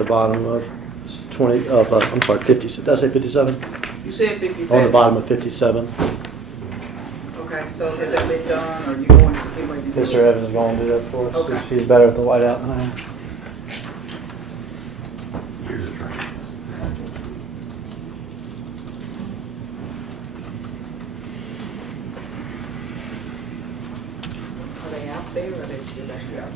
the bottom of 20, I'm sorry, 50, did I say 57? You said 57. On the bottom of 57. Okay, so has that been done, or you going to get ready to do Mr. it? Evans is going to do that for us. Okay. He's better at the whiteout than I am. Here's a train. Are they out there, or are they still back here?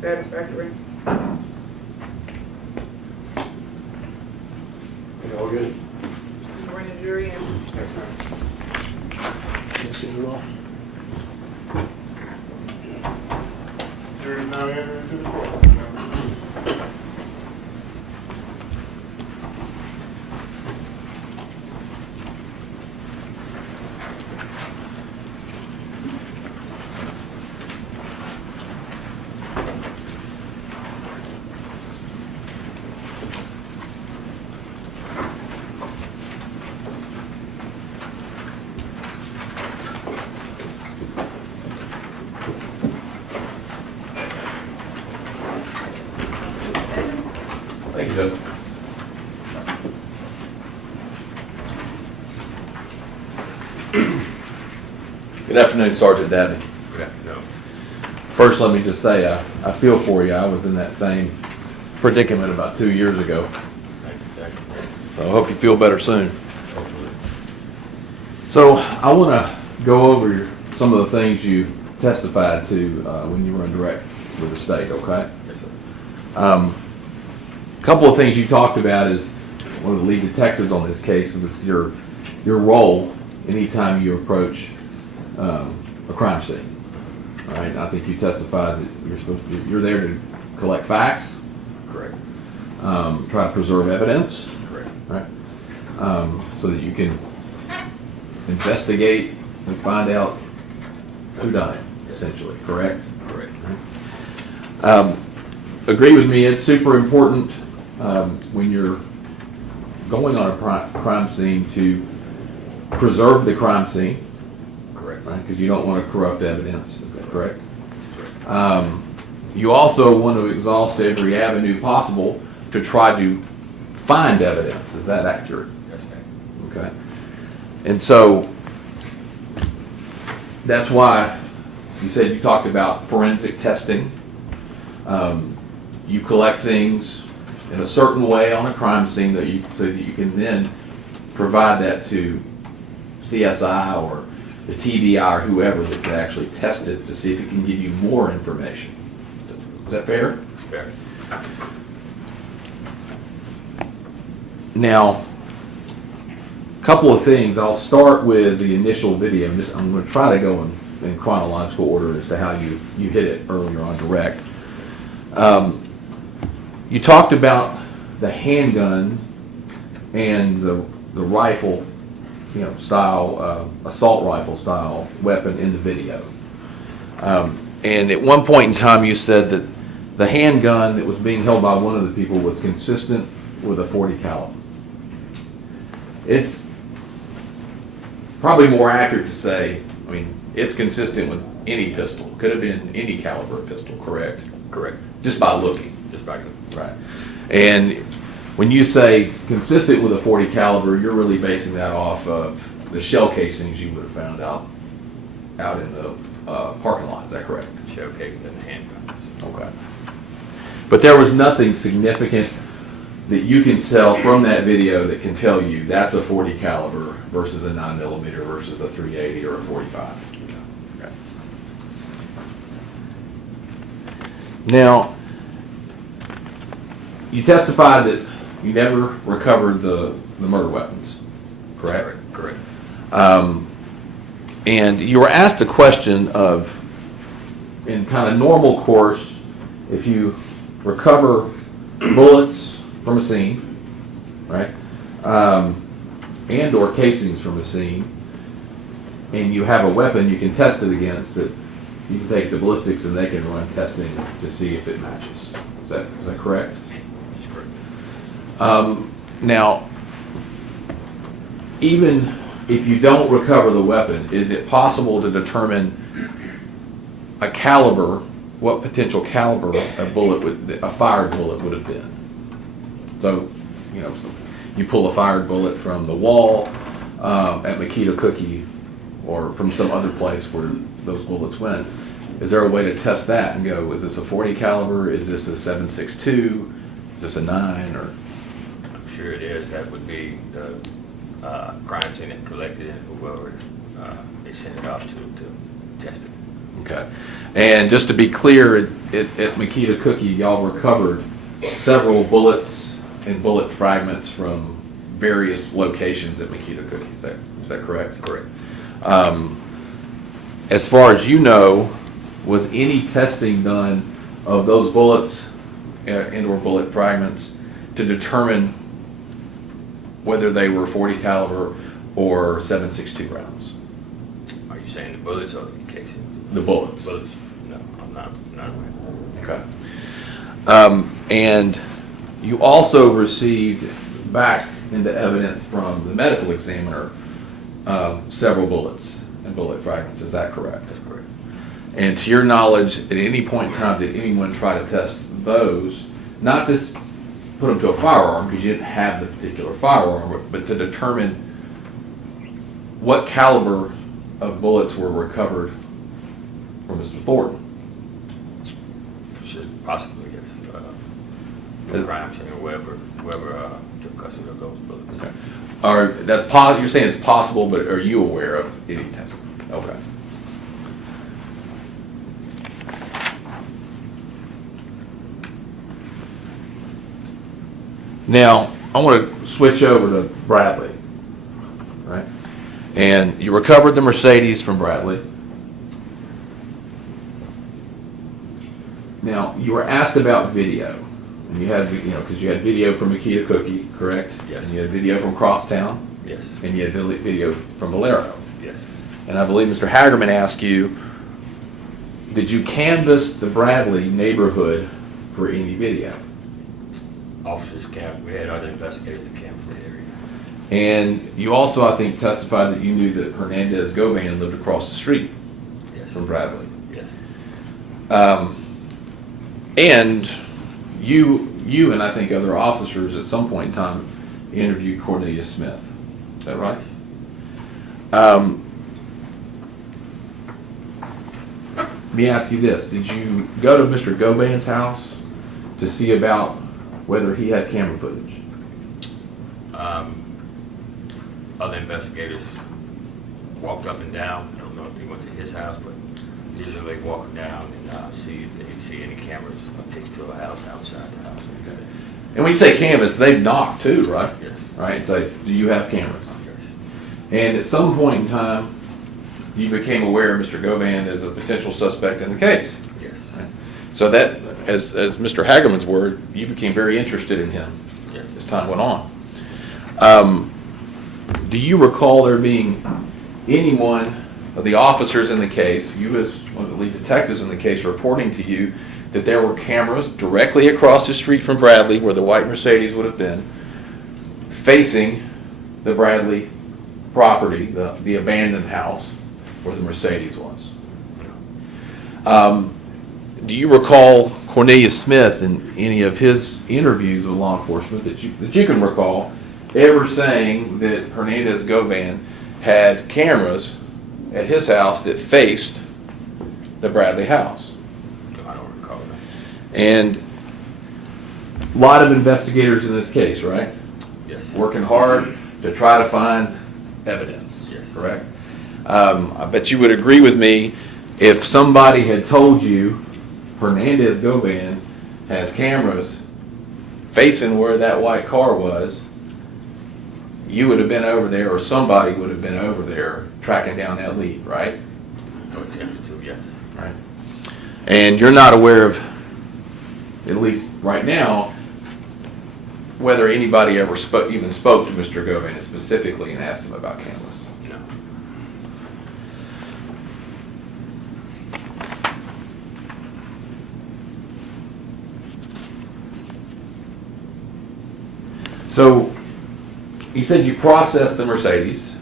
Satisfactory? All good? Bring the jury in. Yes, ma'am. Yes, you will. Jury is now entering into the court. Thank you, Judge. Good afternoon, Sergeant Dabney. Good afternoon. First, let me just say, I feel for you. I was in that same predicament about 2 years ago. Thank you. So I hope you feel better soon. Hopefully. So I want to go over some of the things you testified to when you were in direct with the state, okay? Yes, sir. A couple of things you talked about is one of the lead detectives on this case was your role anytime you approach a crime scene. All right, I think you testified that you're there to collect facts, Correct. try to preserve evidence, Correct. right? So that you can investigate and find out who done it, essentially, correct? Correct. Agree with me, it's super important when you're going on a crime scene to preserve the crime scene, Correct. right? Because you don't want to corrupt evidence, is that correct? Correct. You also want to exhaust every avenue possible to try to find evidence, is that accurate? Yes, ma'am. Okay. And so, that's why you said you talked about forensic testing. You collect things in a certain way on a crime scene so that you can then provide that to CSI or the TBI or whoever that could actually test it to see if it can give you more information. Is that fair? Fair. Now, a couple of things. I'll start with the initial video. I'm going to try to go in chronological order as to how you hit it earlier on direct. You talked about the handgun and the rifle, style, assault rifle style weapon in the video. And at one point in time you said that the handgun that was being held by one of the people was consistent with a .40 caliber. It's probably more accurate to say, it's consistent with any pistol. Could have been any caliber pistol, correct? Correct. Just by looking. Just back in. Right. And when you say consistent with a .40 caliber, you're really basing that off of the shell casings you would have found out in the parking lot. Is that correct? Showcased in the handguns. Okay. But there was nothing significant that you can tell from that video that can tell you that's a 40 caliber versus a 9mm versus a 380 or a 45. Okay. Now, you testified that you never recovered the murder weapons, correct? Correct. And you were asked a question of, in kind of normal course, if you recover bullets from a scene, right, and or casings from a scene, and you have a weapon you can test it against, that you can take the ballistics and they can run testing to see if it matches. Is that correct? That's correct. Now, even if you don't recover the weapon, is it possible to determine a caliber, what potential caliber a fired bullet would have been? So, you know, you pull a fired bullet from the wall at Makita Cookie or from some other place where those bullets went. Is there a way to test that and go, is this a 40 caliber? Is this a 7.62? Is this a 9? Or I'm sure it is. That would be the crime scene that collected it, whoever they sent it off to test it. okay. And just to be clear, at Makita Cookie, y'all recovered several bullets and bullet fragments from various locations at Makita Cookie. Is that correct? Correct. As far as you know, was any testing done of those bullets and or bullet fragments to determine whether they were 40 caliber or 7.62 rounds? Are you saying the bullets or the casings? The bullets. Bullets? No, I'm not aware. Okay. And you also received back into evidence from the medical examiner several bullets and bullet fragments. Is that correct? That's correct. And to your knowledge, at any point in time, did anyone try to test those, not to put them to a firearm because you didn't have the particular firearm, but to determine what caliber of bullets were recovered from Mr. Thornton? Should possibly, yes. The crime scene or whoever took custody of those bullets. Okay. You're saying it's possible, but are you aware of any testing? Okay. Now, I want to switch over to Bradley, right? And you recovered the Mercedes from Bradley. Now, you were asked about video, and you had, because you had video from Makita Cookie, correct? Yes. And you had video from Crosstown, Yes. and you had video from Valero. Yes. And I believe Mr. Hagerman asked you, did you canvass the Bradley neighborhood for any video? Officers we had other investigators that canvassed the area. And you also, I think, testified that you knew that Hernandez Govan lived across the street Yes. from Bradley. Yes. And you and I think other officers at some point in time interviewed Cornelius Smith. Is that right? Let me ask you this. Did you go to Mr. Govan's house to see about whether he had camera footage? Other investigators walked up and down. I don't know if they went to his house, but usually they walk down and see if they see any cameras affixed to a house outside the house. Okay. And when you say canvas, they've knocked too, right? Yes. Right? It's like, do you have cameras? Yes. And at some point in time, you became aware of Mr. Govan as a potential suspect in the case. Yes. Right? So that, as Mr. Hagerman's word, you became very interested in him Yes. as time went on. Do you recall there being anyone of the officers in the case, you as one of the lead detectives in the case, reporting to you that there were cameras directly across the street from Bradley, where the white Mercedes would have been, facing the Bradley property, the abandoned house where the Mercedes was? Do you recall Cornelius Smith in any of his interviews with law enforcement that you can recall ever saying that Hernandez Govan had cameras at his house that faced the Bradley house? No, I don't recall that. And lot of investigators in this case, right? Yes. Working hard to try to find evidence, Yes. correct? I bet you would agree with me if somebody had told you Hernandez Govan has cameras facing where that white car was, you would have been over there, or somebody would have been over there tracking down that lead, right? No attempt to, yes. Right. And you're not aware of, at least right now, whether anybody ever even spoke to Mr. Govan specifically and asked him about cameras. No. So you said you processed the Mercedes.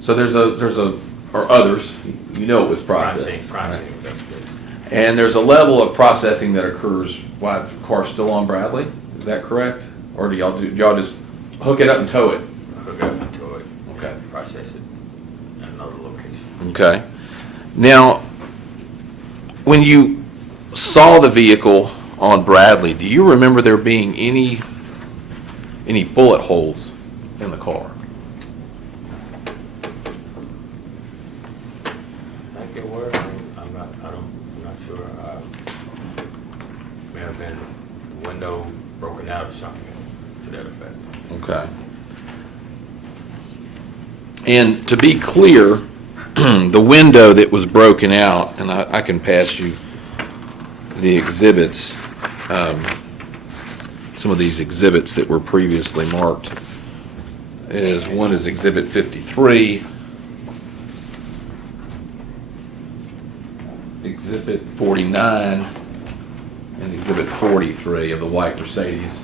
So there's a or others, you know it was processed. Crime right? scene investigation. And there's a level of processing that occurs while the car's still on Bradley. Is that correct? Or do y'all just hook it up and tow it? Hook up into it. Okay. And process it in another location. Okay. Now, when you saw the vehicle on Bradley, do you remember there being any bullet holes in the car? I think it were. I'm not sure. May have been the window broken out or something to that effect. Okay. And to be clear, the window that was broken out, and I can pass you the exhibits, some of these exhibits that were previously marked, one is Exhibit 53, Exhibit 49, and Exhibit 43 of the white Mercedes.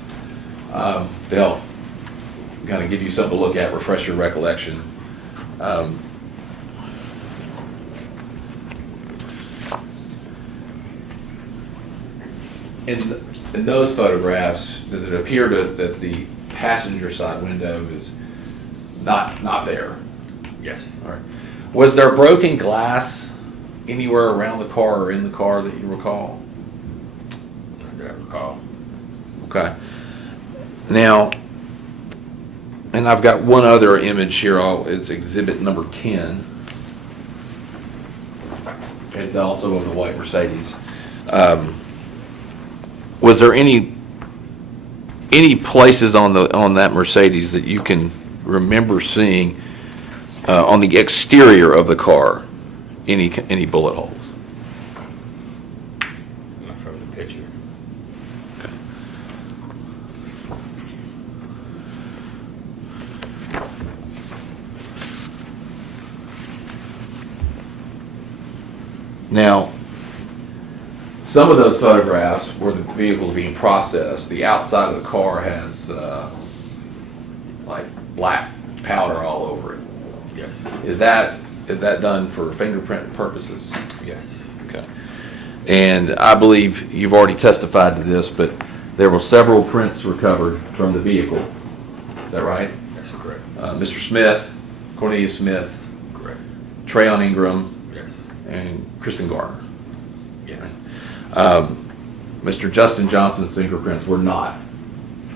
They'll kind of give you something to look at, refresh your recollection. In those photographs, does it appear that the passenger side window is not there? Yes. All right. Was there broken glass anywhere around the car or in the car that you recall? Not that I recall. Okay. Now, and I've got one other image here. It's exhibit number 10. It's also of the white Mercedes. Was there any places on that Mercedes that you can remember seeing on the exterior of the car any bullet holes? Not from the picture. Okay. Now, some of those photographs where the vehicle's being processed, the outside of the car has like black powder all over it. Yes. Is that done for fingerprint purposes? Yes. Okay. And I believe you've already testified to this, but there were several prints recovered from the vehicle. Is that right? That's correct. Mr. Smith, Cornelius Smith, Correct. Trayon Ingram, Yes. and Kristen Gardner. Yes. Mr. Justin Johnson's fingerprints were not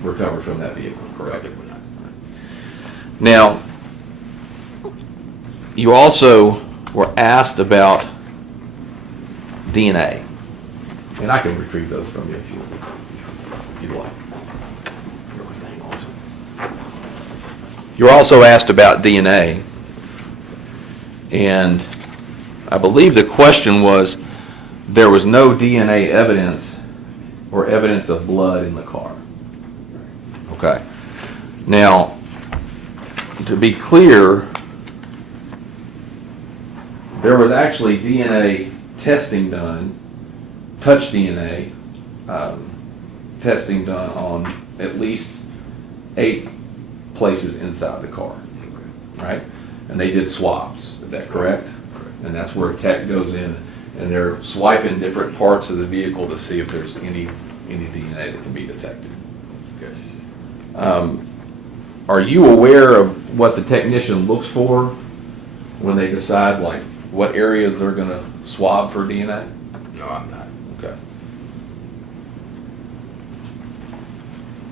recovered from that vehicle, correct? They were not. Now, you also were asked about DNA, and I can retrieve those from you if you'd like. You were also asked about DNA, and I believe the question was, there was no DNA evidence or evidence of blood in the car. Okay. Now, to be clear, there was actually DNA testing done, touch DNA testing done on at least 8 places inside the car, right? And they did swabs, is that correct? Correct. And that's where a tech goes in and they're swiping different parts of the vehicle to see if there's any DNA that can be detected. Yes. Are you aware of what the technician looks for when they decide like what areas they're going to swab for DNA? No, I'm not. Okay.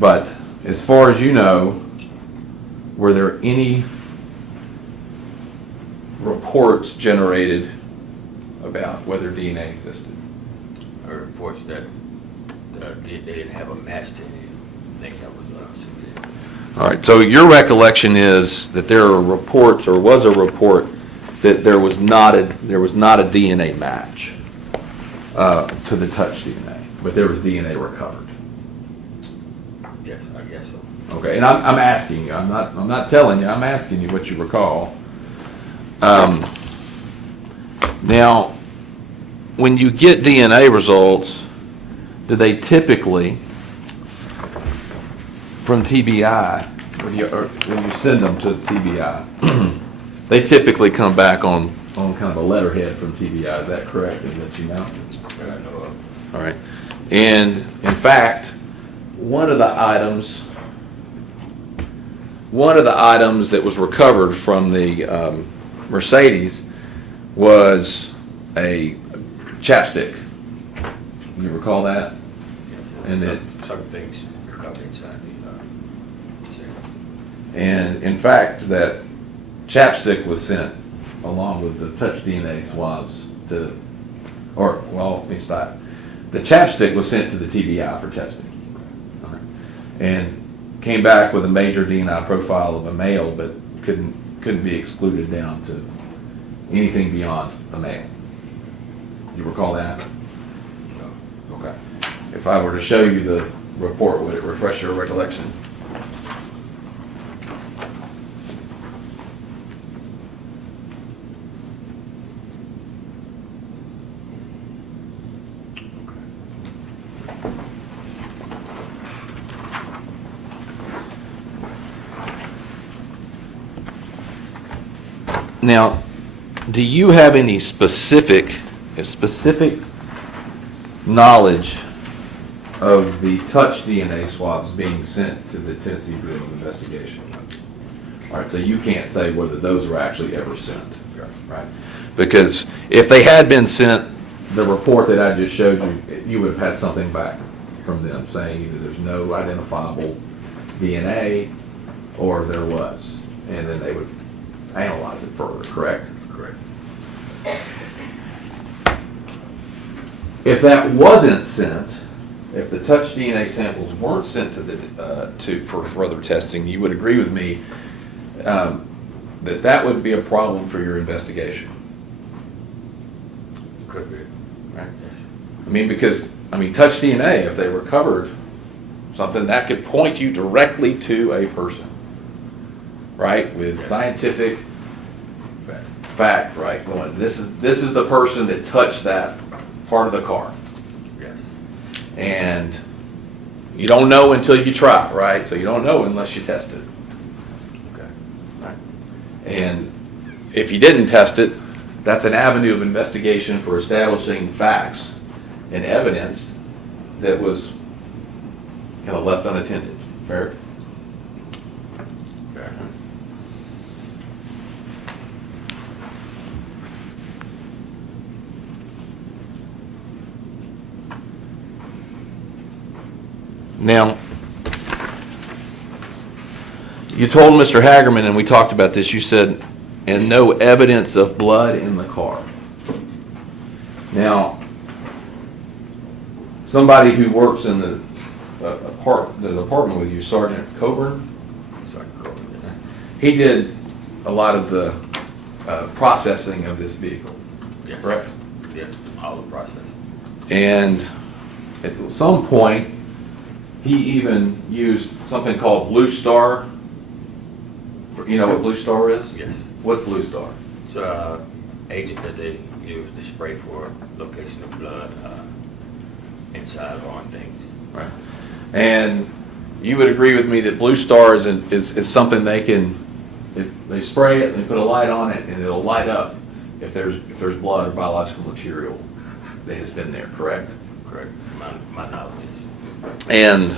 But as far as you know, were there any reports generated about whether DNA existed? Or reports that they didn't have a match to anything that was submitted. All right, so your recollection is that there are reports, or was a report, that there was not a DNA match to the touch DNA, but there was DNA recovered. Yes, I guess so. Okay, and I'm asking you, I'm not telling you, I'm asking you what you recall. Now, when you get DNA results, do they typically, from TBI, when you send them to TBI, they typically come back on kind of a letterhead from TBI, is that correct? They let you know? That I know of. All right. And in fact, one of the items that was recovered from the Mercedes was a chapstick. You recall that? Yes, And some things recovered inside the cell. And in fact, that chapstick was sent along with the touch DNA swabs to, let me stop. The chapstick was sent to the TBI for testing. All right. And came back with a major DNA profile of a male, but couldn't be excluded down to anything beyond a male. You recall that? No. Okay. If I were to show you the report, would it refresh your recollection? Now, do you have any specific knowledge of the touch DNA swabs being sent to the Tennessee Bureau of Investigation? All right, so you can't say whether those were actually ever sent, right? Because if they had been sent, the report that I just showed you, you would have had something back from them saying either there's no identifiable DNA or there was, and then they would analyze it further, correct? Correct. If that wasn't sent, if the touch DNA samples weren't sent for further testing, you would agree with me that would be a problem for your investigation. Could be. Right? Because touch DNA, if they recovered something, that could point you directly to a person, right? With scientific fact, right? Going, this is the person that touched that part of the car. Yes. And you don't know until you try, right? So you don't know unless you test it. Okay. Right? And if you didn't test it, that's an avenue of investigation for establishing facts and evidence that was kind of left unattended. Fair? Fair. Now, you told Mr. Hagerman, and we talked about this, you said, and no evidence of blood in the car. Now, somebody who works in the department with you, Sergeant Coburn, he did a lot of the processing of this vehicle, Yes. correct? Yes, all the process. And at some point, he even used something called Blue Star. You know what Blue Star is? Yes. What's Blue Star? It's an agent that they use to spray for location of blood inside of on things. Right. And you would agree with me that Blue Star is something they spray it, and they put a light on it, and it'll light up if there's blood or biological material that has been there, correct? Correct. My knowledge is. And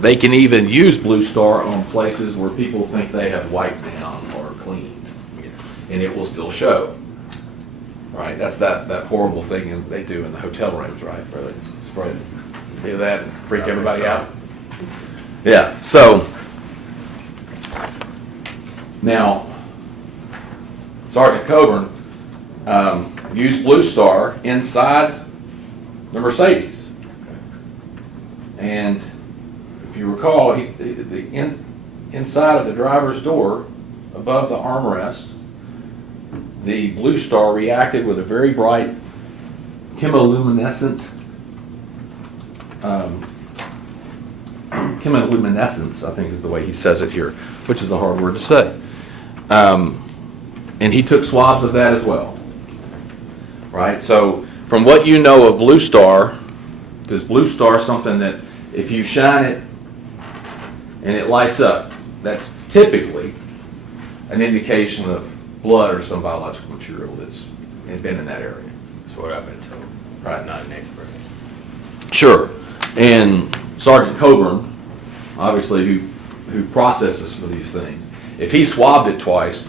they can even use Blue Star on places where people think they have wiped down or cleaned, Yes. and it will still show. Right, that's that horrible thing they do in the hotel rooms, right, where they spray, do that and freak everybody out. Yeah, so now Sergeant Coburn used Blue Star inside the Mercedes. And if you recall, inside of the driver's door, above the armrest, the Blue Star reacted with a very bright chemiluminescent, chemiluminescence, I think is the way he says it here, which is a hard word to say. And he took swabs of that as well. Right? So from what you know of Blue Star, is Blue Star something that if you shine it and it lights up, that's typically an indication of blood or some biological material that's been in that area. That's what I've been told. Right. Not an expert. Sure. And Sergeant Coburn, obviously who processes for these things, if he swabbed it twice,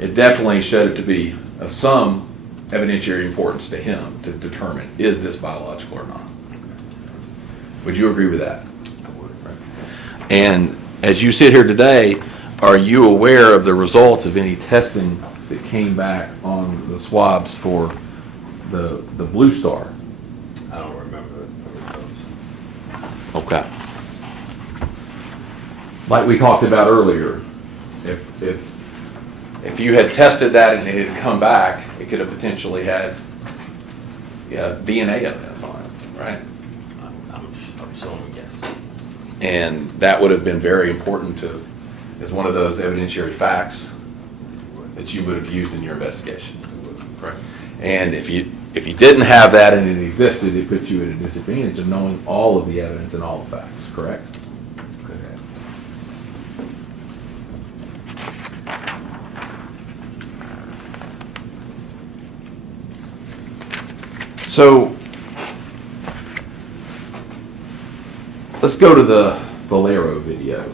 it definitely showed it to be of some evidentiary importance to him to determine, is this biological or not? Would you agree with that? I would. And as you sit here today, are you aware of the results of any testing that came back on the swabs for the Blue Star? I don't remember the results. Okay. Like we talked about earlier, if you had tested that and it had come back, it could have potentially had DNA evidence on it, right? I'm assuming yes. And that would have been very important as one of those evidentiary facts that you would have used in your investigation. Correct. And if you didn't have that and it existed, it put you at a disadvantage of knowing all of the evidence and all the facts, correct? Could have. So let's go to the Valero video.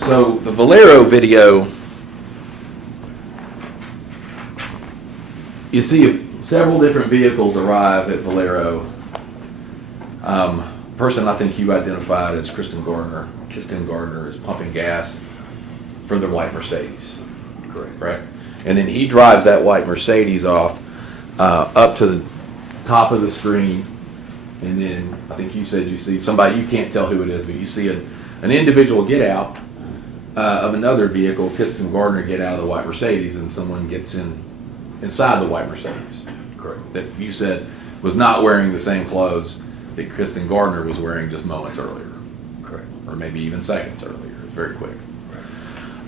So the Valero video, you see several different vehicles arrive at Valero. Person I think you identified as Kristen Gardner is pumping gas for the white Mercedes. Correct. Right? And then he drives that white Mercedes off up to the top of the screen, and then I think you said you see somebody, you can't tell who it is, but you see an individual get out of another vehicle, Kristen Gardner get out of the white Mercedes, and someone gets inside the white Mercedes. Correct. That you said was not wearing the same clothes that Kristen Gardner was wearing just moments earlier. Correct. Or maybe even seconds earlier. It's very quick.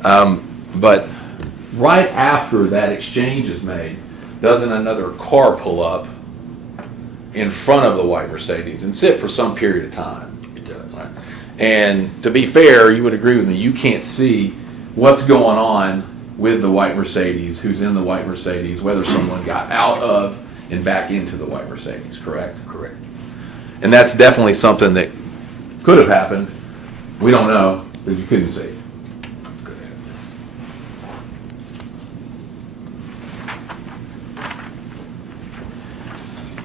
Right. But right after that exchange is made, doesn't another car pull up in front of the white Mercedes and sit for some period of time? It does. Right? And to be fair, you would agree with me, you can't see what's going on with the white Mercedes, who's in the white Mercedes, whether someone got out of and back into the white Mercedes, correct? Correct. And that's definitely something that could have happened. We don't know, but you couldn't see. Could have.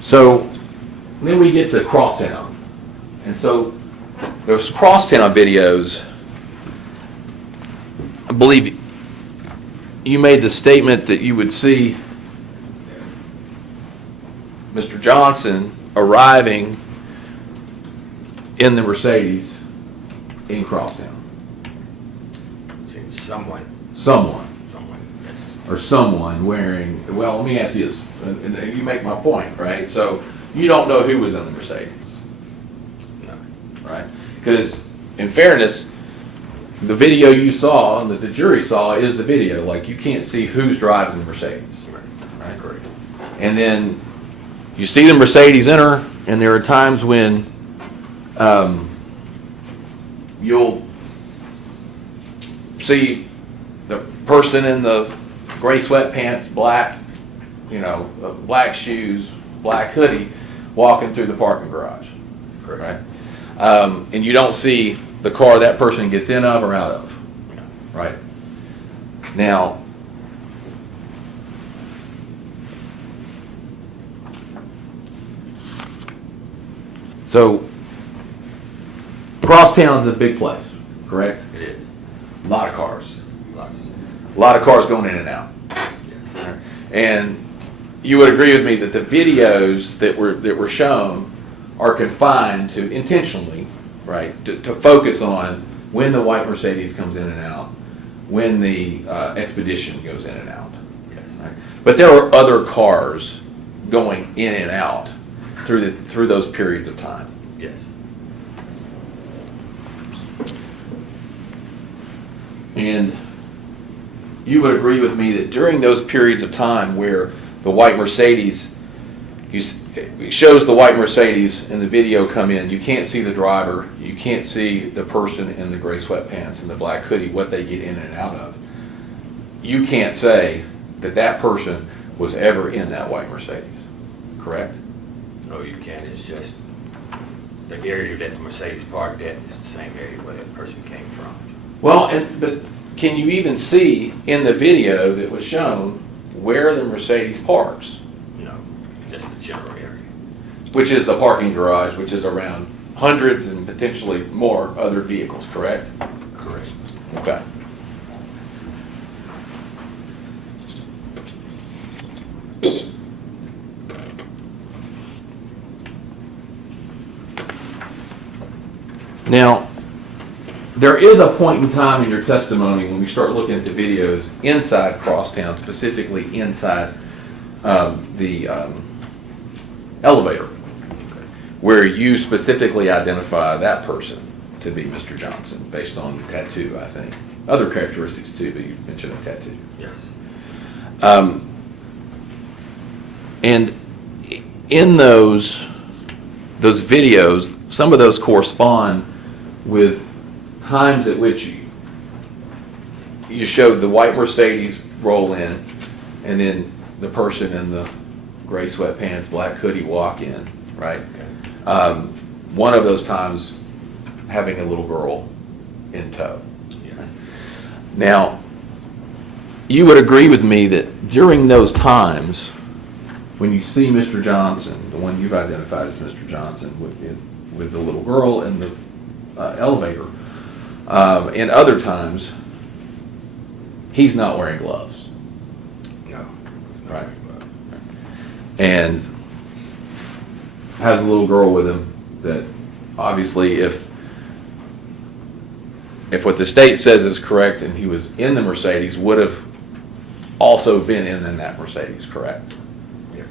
So then we get to Crosstown. And so those Crosstown videos, I believe you made the statement that you would see Mr. Johnson arriving in the Mercedes in Crosstown. See, someone, Someone, yes. or someone wearing, well, let me ask you this, and you make my point, right? So you don't know who was in the Mercedes, No. right? Because in fairness, the video you saw and that the jury saw is the video. Like, you can't see who's driving the Mercedes, right? Correct. And then you see the Mercedes enter, and there are times when you'll see the person in the gray sweatpants, black, black shoes, black hoodie, walking through the parking garage, Correct. right? And you don't see the car that person gets in of or out of, right? Now, so Crosstown's a big place, correct? It is. A lot of cars. Lots. A lot of cars going in and out. Yeah. And you would agree with me that the videos that were shown are confined to intentionally, right, to focus on when the white Mercedes comes in and out, when the Expedition goes in and out. Yes. Right? But there are other cars going in and out through those periods of time. Yes. And you would agree with me that during those periods of time where the white Mercedes, it shows the white Mercedes in the video come in, you can't see the driver, you can't see the person in the gray sweatpants and the black hoodie, what they get in and out of. You can't say that that person was ever in that white Mercedes, correct? No, you can't. It's just the area that the Mercedes parked at is the same area where that person came from. Well, but can you even see in the video that was shown where the Mercedes parks? You know, just the general area. Which is the parking garage, which is around hundreds and potentially more other vehicles, correct? Correct. Okay. Now, there is a point in time in your testimony when we start looking at the videos inside Crosstown, specifically inside the elevator, where you specifically identify that person to be Mr. Johnson based on tattoo, I think. Other characteristics too, but you mentioned a tattoo. Yes. And in those videos, some of those correspond with times at which you showed the white Mercedes roll in, and then the person in the gray sweatpants, black hoodie walk in, right? One of those times having a little girl in tow. Yes. Now, you would agree with me that during those times, when you see Mr. Johnson, the one you've identified as Mr. Johnson with the little girl in the elevator, and other times, he's not wearing gloves. No. Right. And has a little girl with him that obviously if what the state says is correct and he was in the Mercedes, would have also been in that Mercedes, correct? Yes.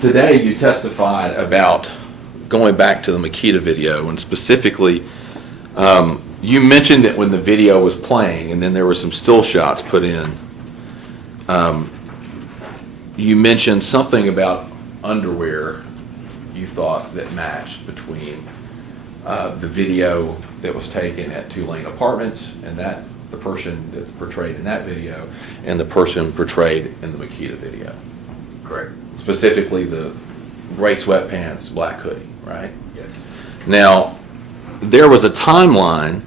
Today you testified about going back to the Makita video, and specifically you mentioned that when the video was playing and then there were some still shots put in, you mentioned something about underwear you thought that matched between the video that was taken at Tulane Apartments and that the person that's portrayed in that video and the person portrayed in the Makita video. Correct. Specifically the gray sweatpants, black hoodie, right? Yes. Now, there was a timeline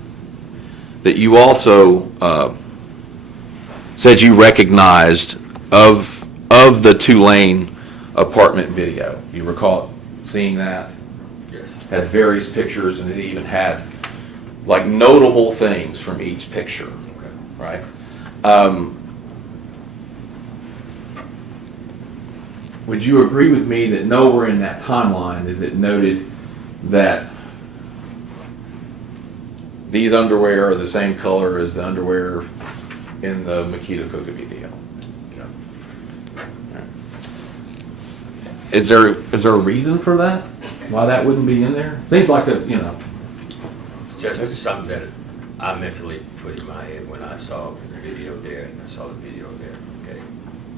that you also said you recognized of the Tulane apartment video. You recall seeing that? Yes. Had various pictures, and it even had like notable things from each picture, Okay. right? Would you agree with me that nowhere in that timeline is it noted that these underwear are the same color as the underwear in the Makita Coca video? No. Is there a reason for that? Why that wouldn't be in there? Seems like Just something that I mentally put in my head when I saw the video there, and I saw the video there. Okay.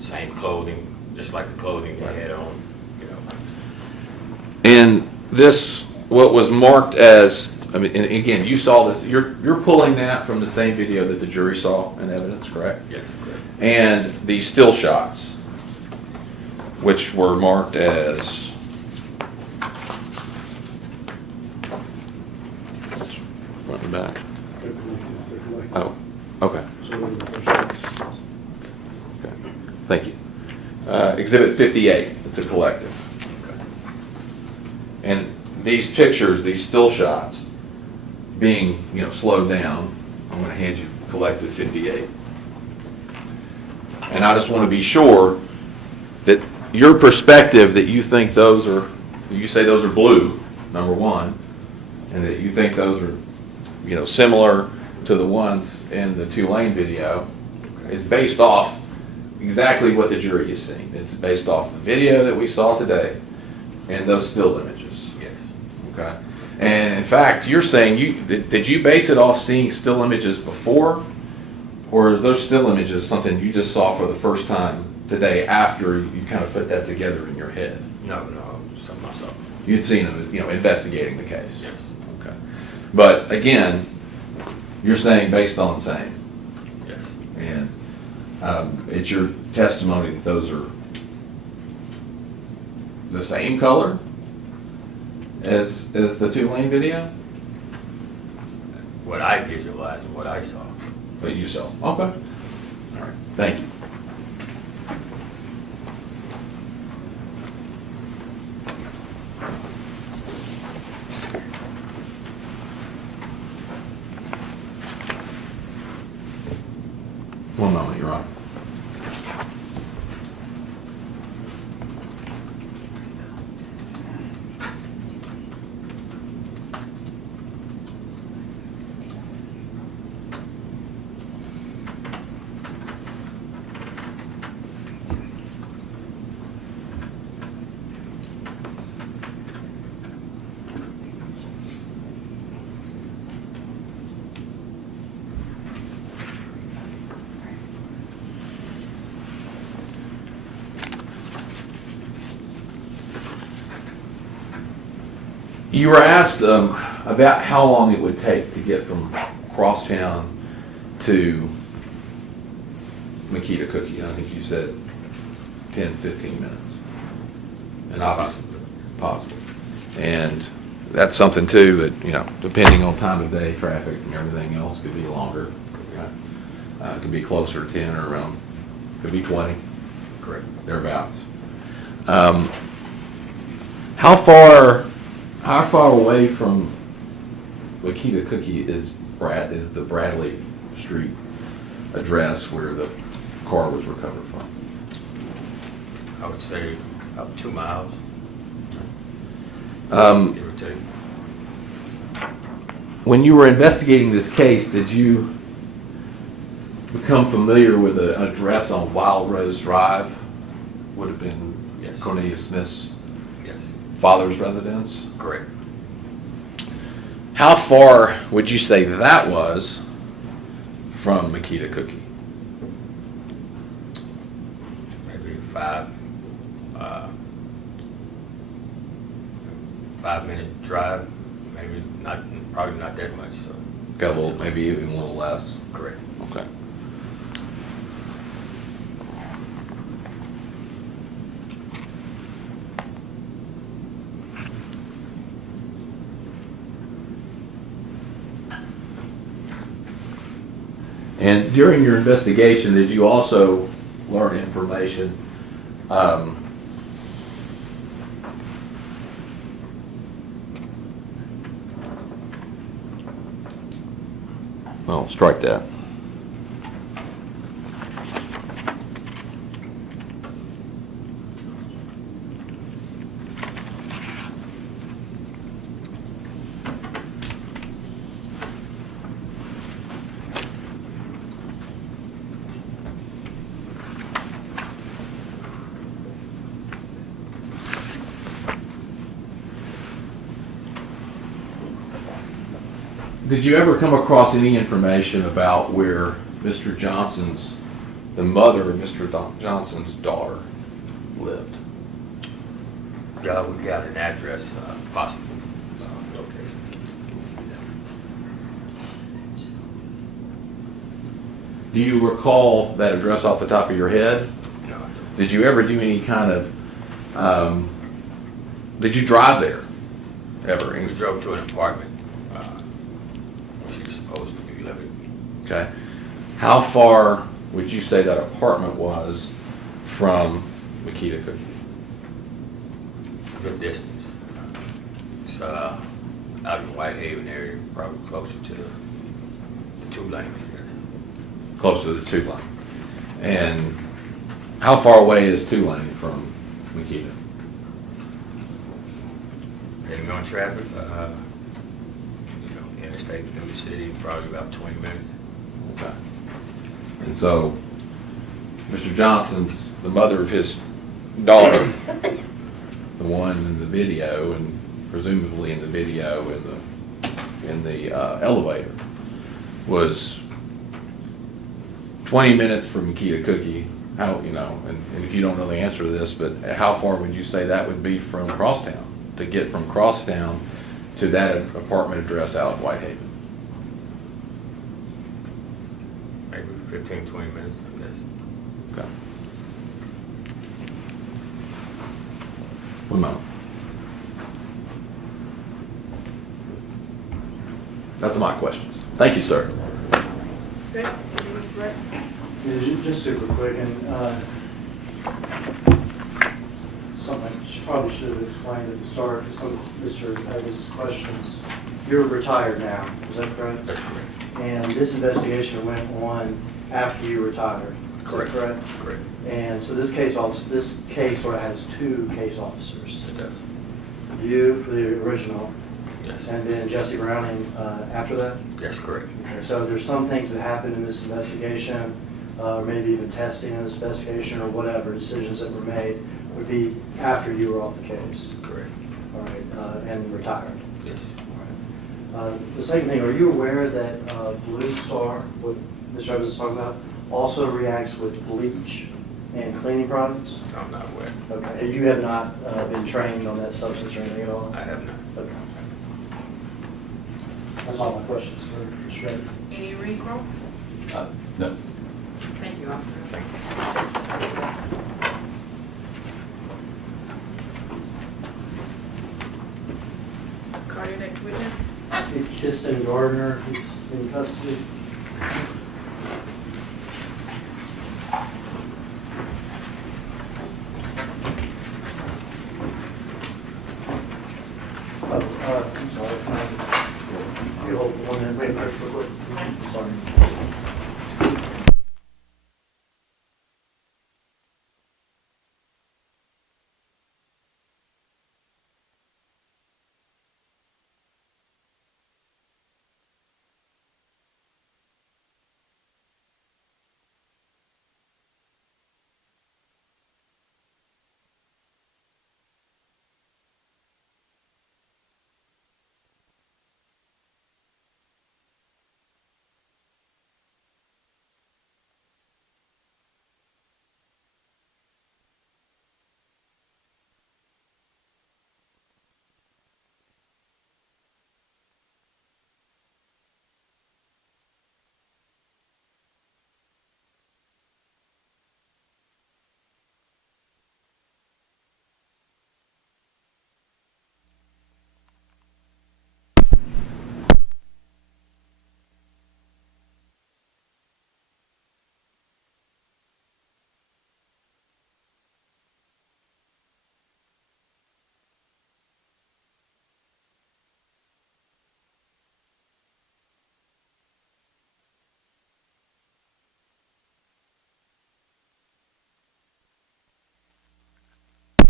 Same clothing, just like the clothing they had on, you know. And this, what was marked as I mean, and again, you saw this, you're pulling that from the same video that the jury saw in evidence, correct? Yes, correct. And the still shots, which were marked as front and back. They're collected. Oh, okay. So they're the first ones. Okay. Thank you. Exhibit 58, it's a collective. And these pictures, these still shots, being, slowed down, I'm gonna hand you collective 58. And I just wanna be sure that your perspective, that you think those are, you say those are blue, number one, and that you think those are, similar to the ones in the Tulane video, is based off exactly what the jury is seeing. It's based off the video that we saw today and those still images. Yes. Okay. And in fact, you're saying did you base it off seeing still images before, or is those still images something you just saw for the first time today after you kind of put that together in your head? No, some myself. You'd seen them, investigating the case. Yes. Okay. But again, you're saying based on same. Yes. And it's your testimony that those are the same color as the Tulane video? What I visualized and what I saw. But you saw. Okay. All right. Thank you. One moment, you're on. You were asked about how long it would take to get from Crosstown to Makita Cookie. I think you said 10, 15 minutes. And obviously, possible. And that's something too that, depending on time of day, traffic and everything else, could be longer. Right? Could be closer to 10 or around, could be 20. Correct. Thereabouts. How far away from Makita Cookie is the Bradley Street address where the car was recovered from? I would say about 2 miles. Give or take. When you were investigating this case, did you become familiar with an address on Wild Rose Drive? Would have been Yes. Cornelius Smith's Yes. father's residence? Correct. How far would you say that was from Makita Cookie? Maybe 5-minute drive. Maybe not. Probably not that much. So. Got a little, maybe even a little less. Correct. Okay. And during your investigation, did you also learn information well, strike that. Did you ever come across any information about where Mr. Johnson's, the mother of Mr. Johnson's daughter lived? Yeah, we got an address, possible location. Do you recall that address off the top of your head? No, I don't. Did you ever do any kind of, did you drive there ever? We drove to an apartment, where she was supposed to be living. Okay. How far would you say that apartment was from Makita Cookie? It's a good distance. It's out in Whitehaven area, probably closer to the 2-lane, I guess. Close to the 2-lane. And how far away is 2-lane from Makita? Heading on traffic, interstate through the city, probably about 20 minutes. Okay. And so, Mr. Johnson's, the mother of his daughter, the one in the video, and presumably in the video in the elevator, was 20 minutes from Makita Cookie. How, and if you don't know the answer to this, but how far would you say that would be from Crosstown, to get from Crosstown to that apartment address out in Whitehaven? Maybe 15, 20 minutes, I guess. Okay. One moment. That's my questions. Thank you, sir. Okay, anything, Brett? Yeah, just super quick, and something I probably should have explained at the start to some of Mr. Evans' questions. You're retired now, is that correct? That's correct. And this investigation went on after you retired, is that correct? Correct. And so this case sort of has 2 case officers. It does. You for the original, Yes. and then Jesse Browning after that? Yes, correct. Okay, so there's some things that happened in this investigation, maybe even testing in this investigation or whatever, decisions that were made would be after you were off the case. Correct. All right, and retired. Yes. All right. The second thing, are you aware that Blue Star, what Mr. Evans is talking about, also reacts with bleach and cleaning products? I'm not aware. Okay, you have not been trained on that substance or anything at all? I have not. Okay. That's all my questions for Mr. Evans. Any recross? No. Thank you, officer. Thank you. Call your next witness. Kirsten Gardner, who's in custody. I'm sorry. You hold for 1 minute. Wait, first, real quick. Sorry.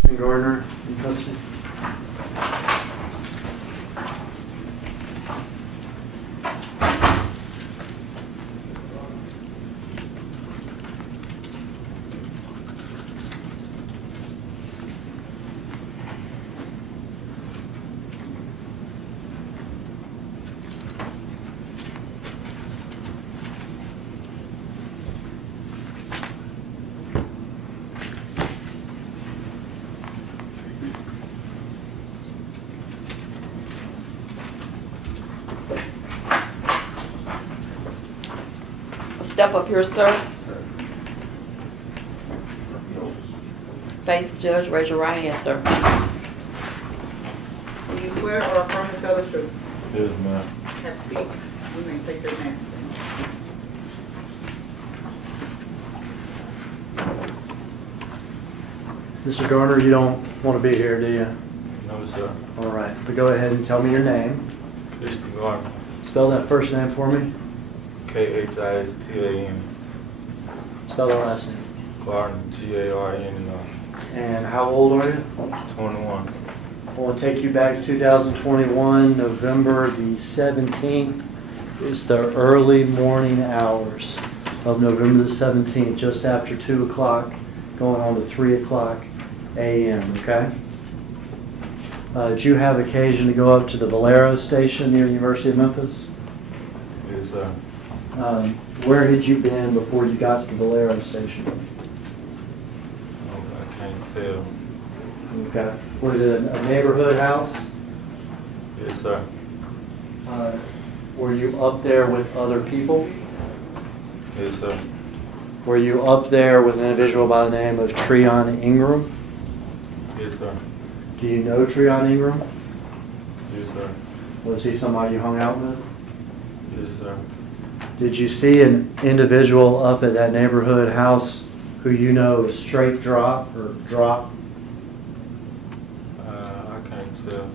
Kirsten Gardner in custody. step up here, sir. Face the judge, raise your right hand, sir. Do you swear or affirm to tell the truth? Yes, ma'am. Have a seat. You may take your mask down. Mr. Gardner, you don't want to be here, do you? No, sir. All right, but go ahead and tell me your name. Mr. Gardner. Spell that first name for me. K-H-I-S-T-A-N. Spell the last name. Gardner, G-A-R-N-E-R. And how old are you? 21. I want to take you back to 2021, November the 17th. Is the early morning hours of November the 17th, just after 2 o'clock, going on to 3 o'clock a.m., okay? Did you have occasion to go up to the Valero station near the University of Memphis? Yes, sir. Where had you been before you got to the Valero station? I can't tell. Okay. Was it a neighborhood house? Yes, sir. Were you up there with other people? Yes, sir. Were you up there with an individual by the name of Treon Ingram? Yes, sir. Do you know Treon Ingram? Yes, sir. Was he somebody you hung out with? Yes, sir. Did you see an individual up at that neighborhood house who you know is straight drop or drop? I can't tell.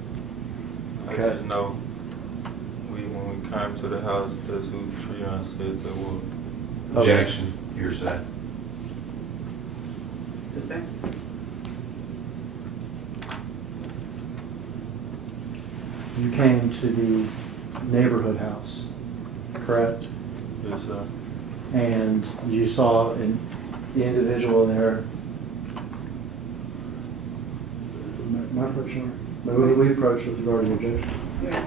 I Okay. just know when we came to the house, that's who Treon said that was. Objection, hearsay. Sustain. You came to the neighborhood house, correct? Yes, sir. And you saw the individual there. My approach, sure. But we approached with regard to the objection. Yeah.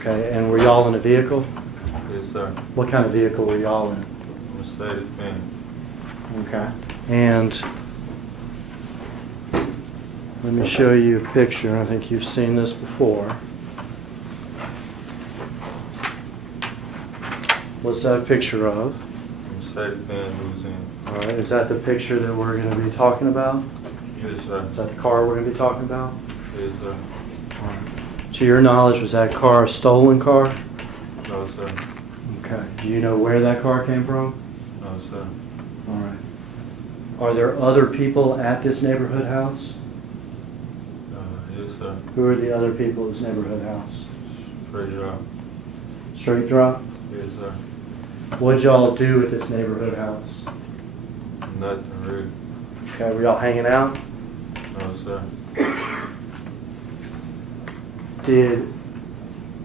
Okay, and were y'all in a vehicle? Yes, sir. What kind of vehicle were y'all in? Mercedes-Benz. Okay. And let me show you a picture. I think you've seen this before. What's that a picture of? Mercedes-Benz was in. All right, is that the picture that we're going to be talking about? Yes, sir. Is that the car we're going to be talking about? Yes, sir. All right. To your knowledge, was that car a stolen car? No, sir. Okay. Do you know where that car came from? No, sir. All right. Are there other people at this neighborhood house? Yes, sir. Who are the other people at this neighborhood house? Straight drop. Straight drop? Yes, sir. What'd y'all do at this neighborhood house? Nothing really. Okay, were y'all hanging out? No, sir. Did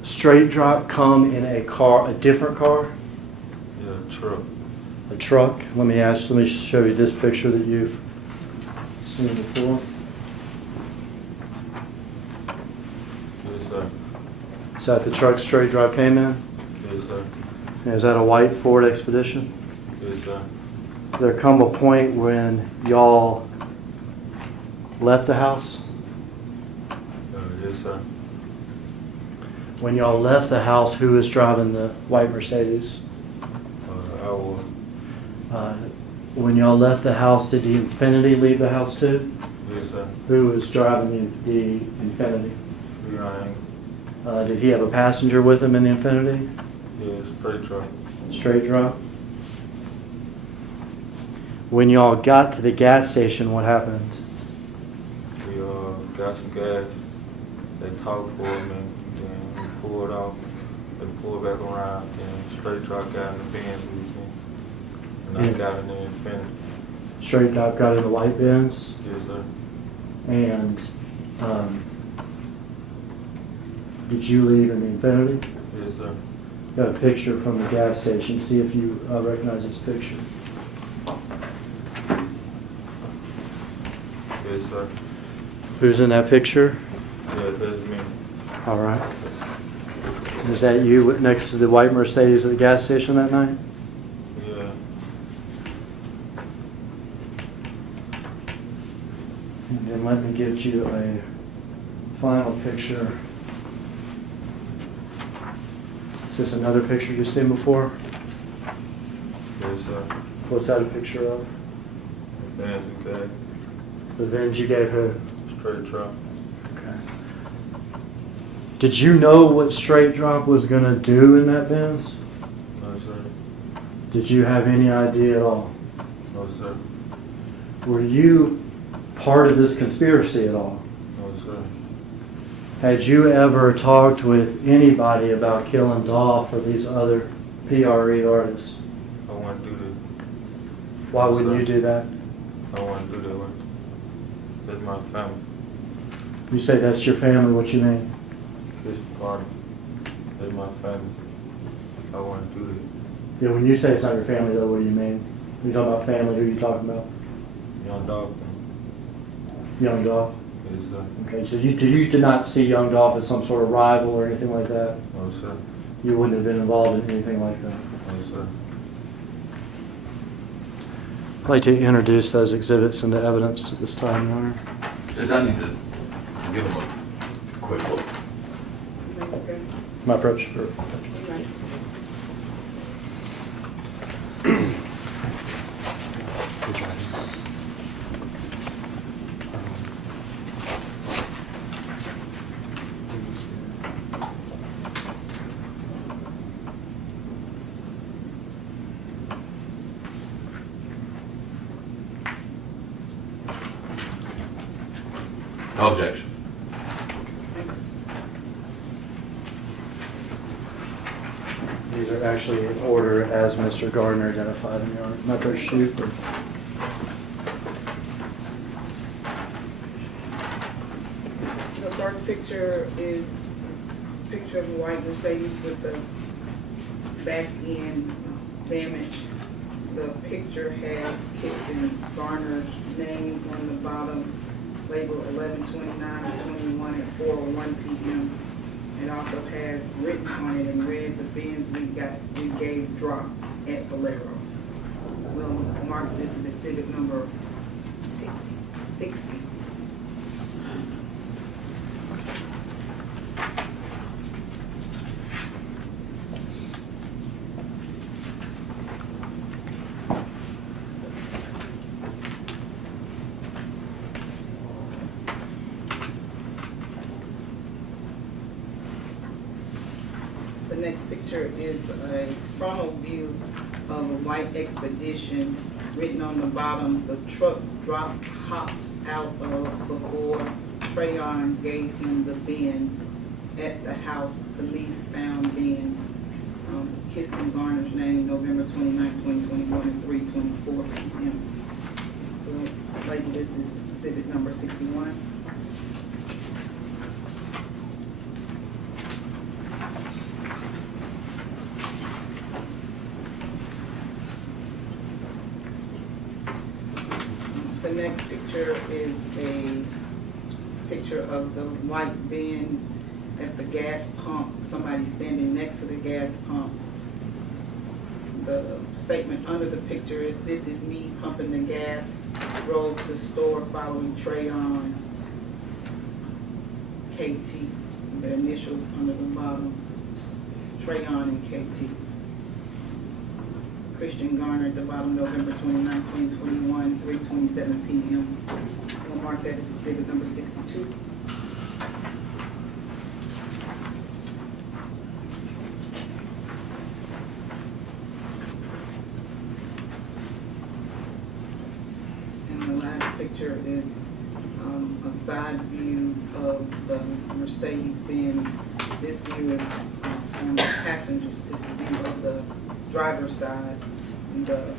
Straight Drop come in a car, a different car? Yeah, truck. A truck? Let me show you this picture that you've seen before. Yes, sir. Is that the truck Straight Drop came in? Yes, sir. And is that a white Ford Expedition? Yes, sir. There come a point when y'all left the house? Yes, sir. When y'all left the house, who was driving the white Mercedes? I was. When y'all left the house, did the Infiniti leave the house too? Yes, sir. Who was driving the Infiniti? Ryan. Did he have a passenger with him in the Infiniti? Yes, straight truck. Straight drop? When y'all got to the gas station, what happened? We got some gas. They talked for a minute, then we pulled off. They pulled back around, and straight truck got in the Benz we was in. And I Yeah. got in the Infiniti. Straight drop got in the white Benz, Yes, sir. and did you leave in the Infiniti? Yes, sir. got a picture from the gas station. See if you recognize this picture. Yes, sir. Who's in that picture? Yeah, that's me. All right. Is that you next to the white Mercedes at the gas station that night? Yeah. And then let me get you a final picture. Is this another picture you've seen before? Yes, sir. What's that a picture of? Benz we got. The Benz you gave who? Straight truck. Okay. Did you know what Straight Drop was going to do in that Benz? No, sir. Did you have any idea at all? No, sir. Were you part of this conspiracy at all? No, sir. Had you ever talked with anybody about killing Dolph or these other PRE artists? I want to do that. Why Yes, wouldn't sir. you do that? I want to do that one. That's my family. You say that's your family, what you mean? This party. That's my family. I want to do that. Yeah, when you say it's not your family though, what do you mean? When you talking about family, who are you talking about? Young Dolph. Young Dolph? Yes, sir. Okay, so you did not see Young Dolph as some sort of rival or anything like that? No, sir. You wouldn't have been involved in anything like that? No, sir. I'd like to introduce those exhibits into evidence at this time, Your Honor. Judge, I need to give them a quick look. Okay. My approach. Right. Objection. These are actually in order as Mr. Gardner identified them, Your Honor. My approach shoot. Or- The first picture is a picture of a white Mercedes with the back end damage. The picture has Kirsten Garner's name on the bottom, labeled 11/29/21 at 4:01 p.m. It also has written on it in red, the bins we gave drop at Valero. We'll mark this as exhibit number 60. The next picture is a frontal view of a white Expedition. Written on the bottom, the truck hopped out of before Trayon gave him the bins. At the house, police found bins. Kirsten Garner's name, November 29, 2021 at 3:24 p.m. We'll label this as exhibit number 61. The next picture is a picture of the white bins at the gas pump, somebody standing next to the gas pump. The statement under the picture is, "This is me pumping the gas, drove to store following Trayon, KT." The initials under the bottom, Trayon and KT. Christian Garner at the bottom, November 29, 2021, 3:27 p.m. We'll mark that as exhibit number 62. And the last picture is a side view of the Mercedes-Benz. This view is on the passengers. This is the view of the driver's side. And the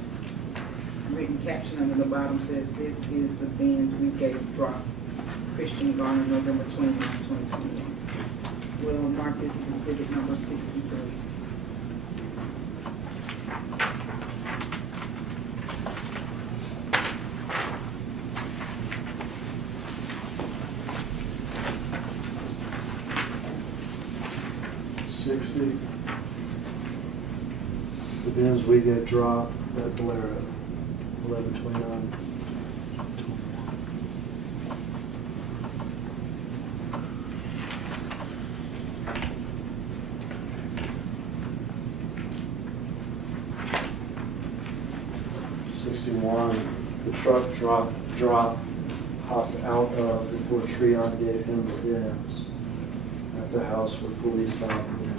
written caption under the bottom says, "This is the Benz we gave drop." Christian Garner, November 29, 2021. We'll mark this as exhibit number 63. 60. The bins we get dropped at Bolero, 1129. The truck hopped out of before Treon gave him the bins at the house where police found the bins.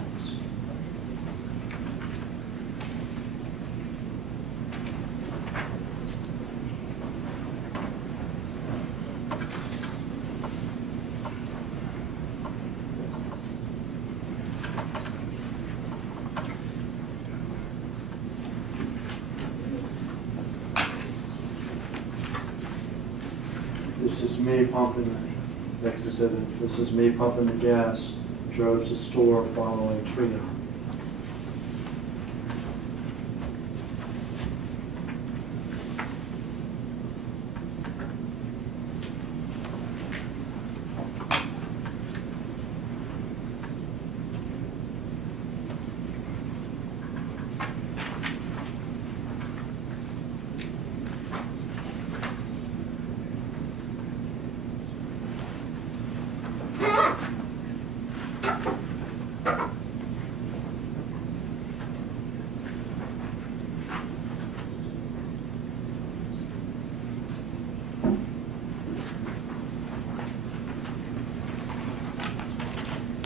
This is me pumping, next exhibit, this is me pumping the gas, drove to the store following Trio.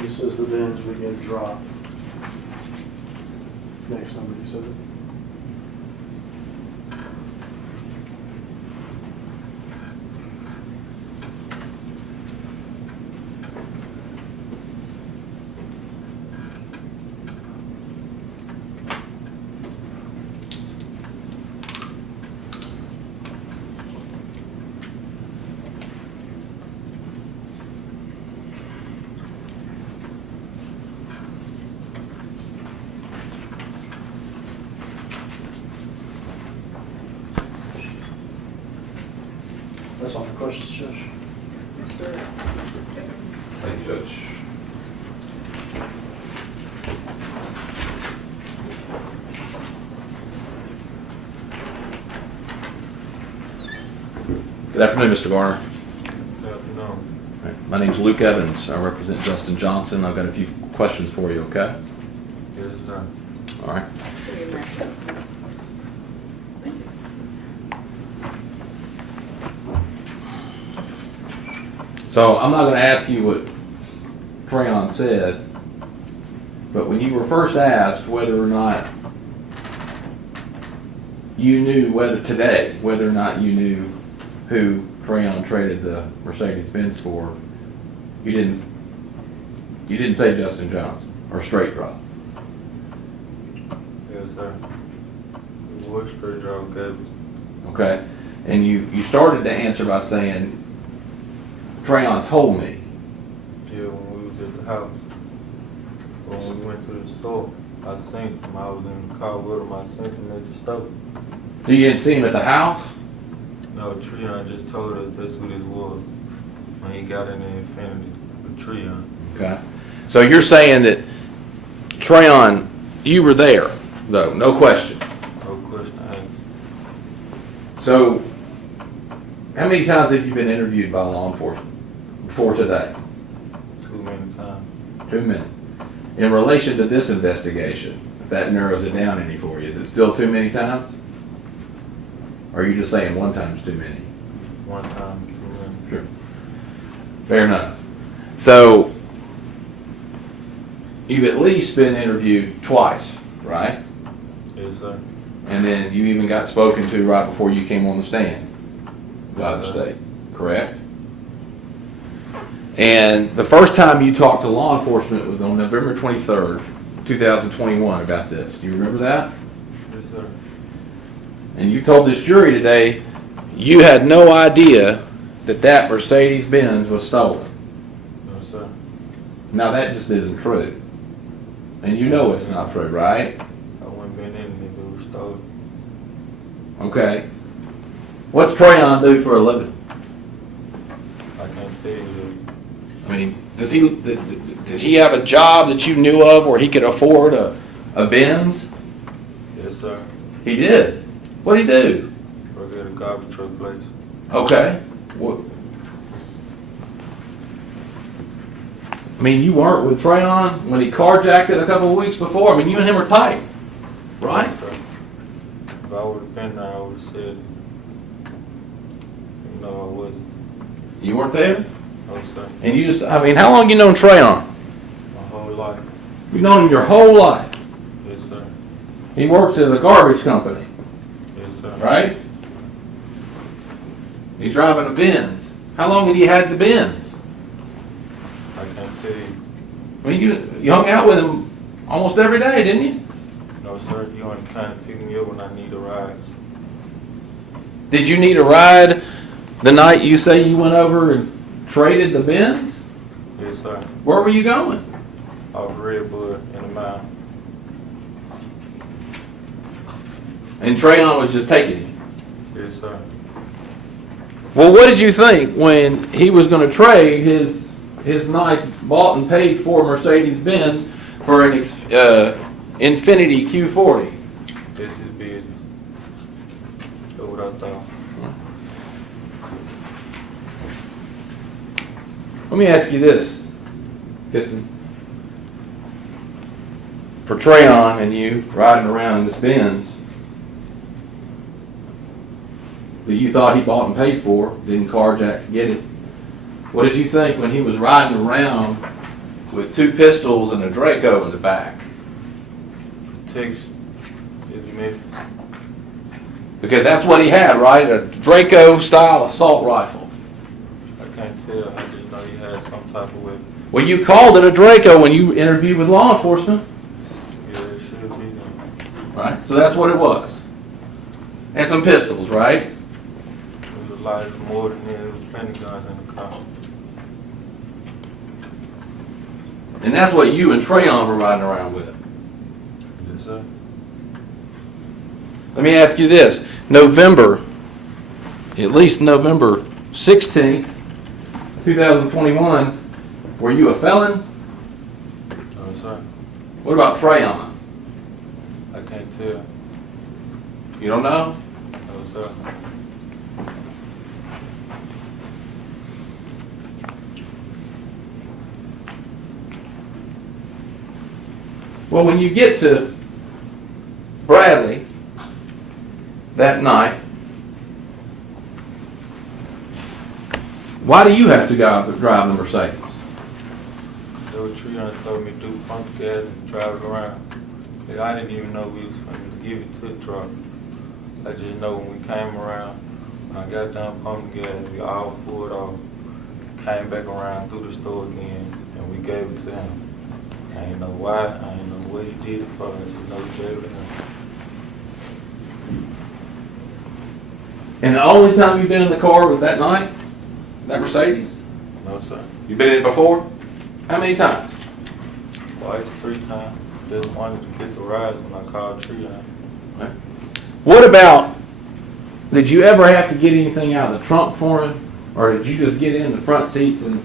This is the bins we get dropped. Next number exhibit. That's all the questions, Judge. Mr. Thank you, Judge. Good afternoon, Mr. Garner. Good afternoon. All right, my name's Luke Evans. I represent Justin Johnson. I've got a few questions for you, okay? Yes, sir. All right. So I'm not going to ask you what Treon said, but when you were first asked whether or not you knew whether or not you knew who Treon traded the Mercedes-Benz for, you didn't say Justin Johnson or Straight Drop. Yes, sir. It was straight drop cabbage. Okay? And you started to answer by saying, Treon told me. Yeah, when we was at the house. When we went to the store, I seen him. I was in the car with him. I seen him at the store. So you didn't see him at the house? No, Treon just told us that's who this was when he got in the Infinity with Treon. Okay. So you're saying that Treon, you were there, though, no question. No question asked. So how many times have you been interviewed by law enforcement before today? Too many times. 2 minutes. In relation to this investigation, if that narrows it down any for you, is it still too many times? Or are you just saying one time's too many? One time, too many. Sure. Fair enough. So you've at least been interviewed twice, right? Yes, sir. And then you even got spoken to right before you came on the stand by the state, correct? And the first time you talked to law enforcement was on November 23rd, 2021 about this. Do you remember that? Yes, sir. And you told this jury today you had no idea that Mercedes-Benz was stolen. No, sir. Now that just isn't true. And you know it's not true, right? I wouldn't been in it if it was stolen. Okay. What's Treon do for a living? I can't tell you I mean, Did he have a job that you knew of where he could afford a Benz? Yes, sir. He did. What'd he do? Work at a garbage truck place. Okay. What? I mean, you weren't with Trayon when he carjacked it a couple of weeks before. I mean, you and him were tight, right? Yes, sir. If I would have been there, I would have said, no, I wouldn't. You weren't there? No, sir. And you just, I mean, how long you known Trayon? My whole life. You've known him your whole life. Yes, sir. He works at a garbage company, Yes, sir. right? He's driving a Benz. How long had he had the Benz? I can't tell you. I mean, you hung out with him almost every day, didn't you? No, sir. You only kind of pick me up when I need a ride. Did you need a ride the night you say you went over and traded the Benz? Yes, sir. Where were you going? Off Redwood in the mile. And Trayon was just taking you. Yes, sir. Well, what did you think when he was going to trade his nice bought and paid for Mercedes-Benz for an Infiniti Q40? This is business. That's what I thought. Let me ask you this, Piston. For Trayon and you riding around in this Benz that you thought he bought and paid for, didn't carjack to get it, what did you think when he was riding around with 2 pistols and a Draco in the back? Texas is Memphis. Because that's what he had, right? A Draco-style assault rifle. I can't tell. I just know he had some type of weapon. Well, you called it a Draco when you interviewed with law enforcement, Yeah, it should be them. right? So that's what it was. And some pistols, right? It was a lot more than that. There was plenty of guns in the car. And that's what you and Trayon were riding around with. Yes, sir. Let me ask you this. November, at least November 16th, 2021, were you a felon? No, sir. What about Trayon? I can't tell. You don't know? No, sir. Well, when you get to Bradley that night, why do you have to drive the Mercedes? There was Treon told me to do pump gas and drive it around. And I didn't even know we was going to give it to the truck. I just know when we came around, when I got done pumping gas, we all pulled off, came back around through the store again, and we gave it to him. I ain't know why, I ain't know what he did it for, I just know he gave it to him. And the only time you've been in the car was that night? That Mercedes? No, sir. You been in it before? How many times? Twice, 3 times. Just wanted to get the rides when I called Treon. What about, did you ever have to get anything out of the trunk for him? Or did you just get in the front seats and,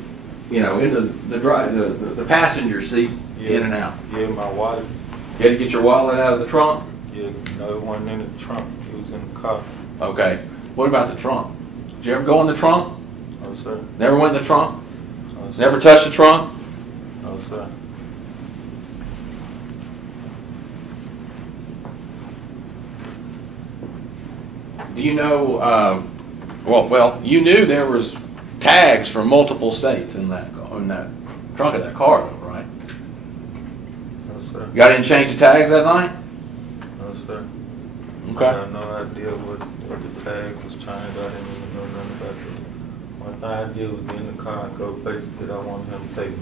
into the passenger seat, in and out? Yeah, my wallet. You had to get your wallet out of the trunk? Yeah, no, it wasn't in the trunk. It was in the car. Okay. What about the trunk? Did you ever go in the trunk? No, sir. Never went in the trunk? No, sir. Never touched the trunk? No, sir. Do you know, you knew there was tags from multiple states in that trunk of that car, though, right? No, sir. You got any change of tags that night? No, sir. Okay. I had no idea what the tag was trying to do. I didn't even know nothing about it. One thing I did was get in the car and go places that I wanted him to take me.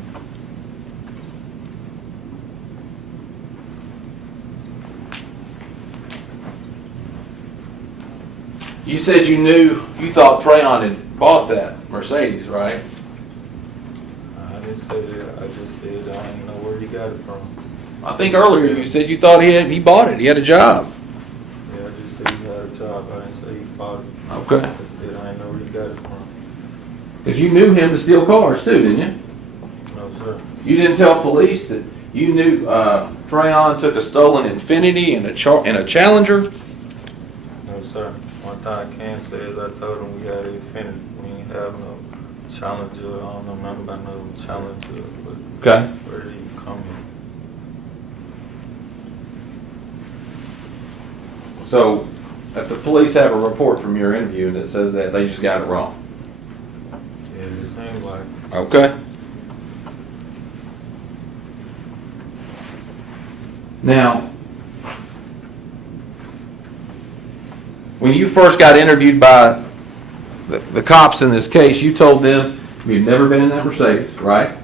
You said you thought Trayon had bought that Mercedes, right? I didn't say that. I just said I didn't know where he got it from. I think earlier you said you thought he bought it. He had a job. Yeah, I just said he had a job. I didn't say he bought it. Okay. I said I didn't know where he got it from. Because you knew him to steal cars too, didn't you? No, sir. You didn't tell police that you knew Trayon took a stolen Infiniti and a Challenger? No, sir. One thing I can say is I told him we had Infinity. We ain't have no Challenger. I don't know nothing about no Challenger. But Okay. where did he come in? So, if the police have a report from your interview and it says that, they just got it wrong. Yeah, it seemed like. Okay. Now, when you first got interviewed by the cops in this case, you told them you'd never been in that Mercedes, right? I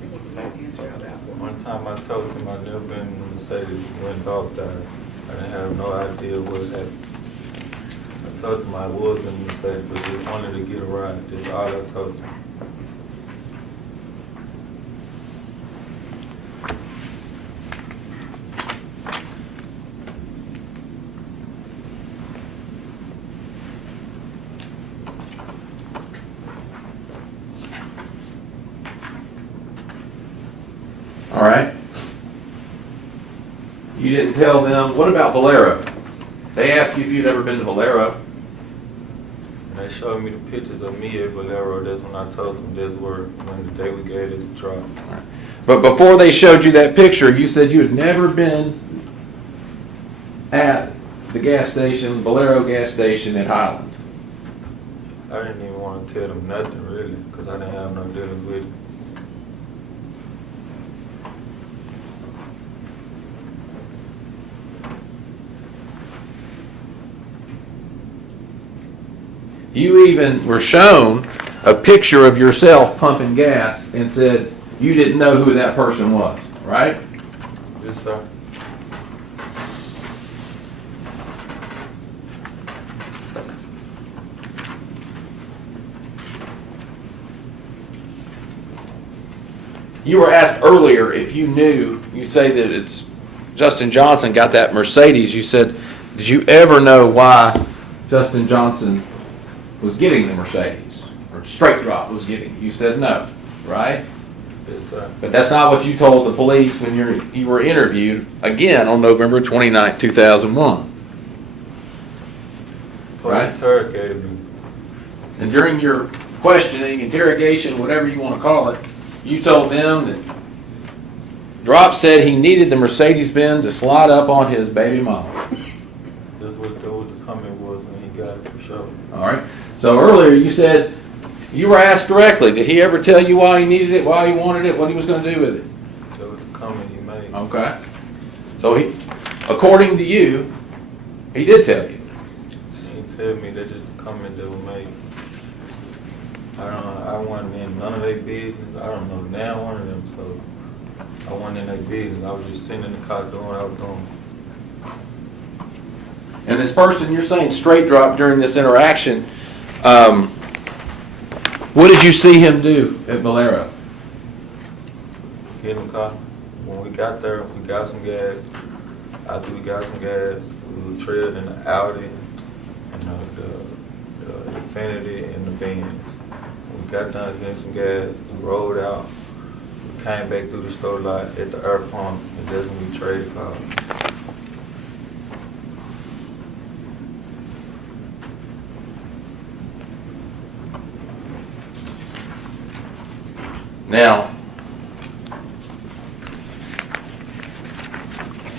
think you can answer all that one. One time I told him I'd never been in Mercedes when Dolph died. I didn't have no idea what happened. I told him I was in Mercedes, but just wanted to get a ride. That's all I told him. All right. You didn't tell them, what about Valero? They asked you if you'd ever been to Valero. And they showed me the pictures of me at Valero. That's when I told them this were when the day we gave it a drop. But before they showed you that picture, you said you had never been at the gas station, Valero gas station at Highland. I didn't even want to tell them nothing really, because I didn't have no dealings with it. You even were shown a picture of yourself pumping gas and said you didn't know who that person was, right? Yes, sir. You were asked earlier if you knew, you say that it's Justin Johnson got that Mercedes. You said, did you ever know why Justin Johnson was getting the Mercedes, or Straight Drop was getting it? You said no, right? Yes, sir. But that's not what you told the police when you were interviewed again on November 29, 2001. Right. Interrogated me. And during your questioning, interrogation, whatever you want to call it, you told them that Drop said he needed the Mercedes-Benz to slide up on his baby mama. That's what the comment was when he got it for sure. All right. So earlier you said you were asked directly, did he ever tell you why he needed it, why he wanted it, what he was going to do with it? That was the comment he made. Okay. So he, according to you, he did tell you. He didn't tell me that's just the comment that was made. I wasn't in none of their business. I don't know now one of them, so I wasn't in their business. I was just sitting in the car doing what I was doing. And this person you're saying Straight Drop during this interaction, what did you see him do at Valero? Get in the car. When we got there, we got some gas. After we got some gas, we were trailed in the Audi and the Infinity and the Benz. When we got done getting some gas, we rolled out. We came back through the store lot at the air pump, and that's when we traded cars. Now,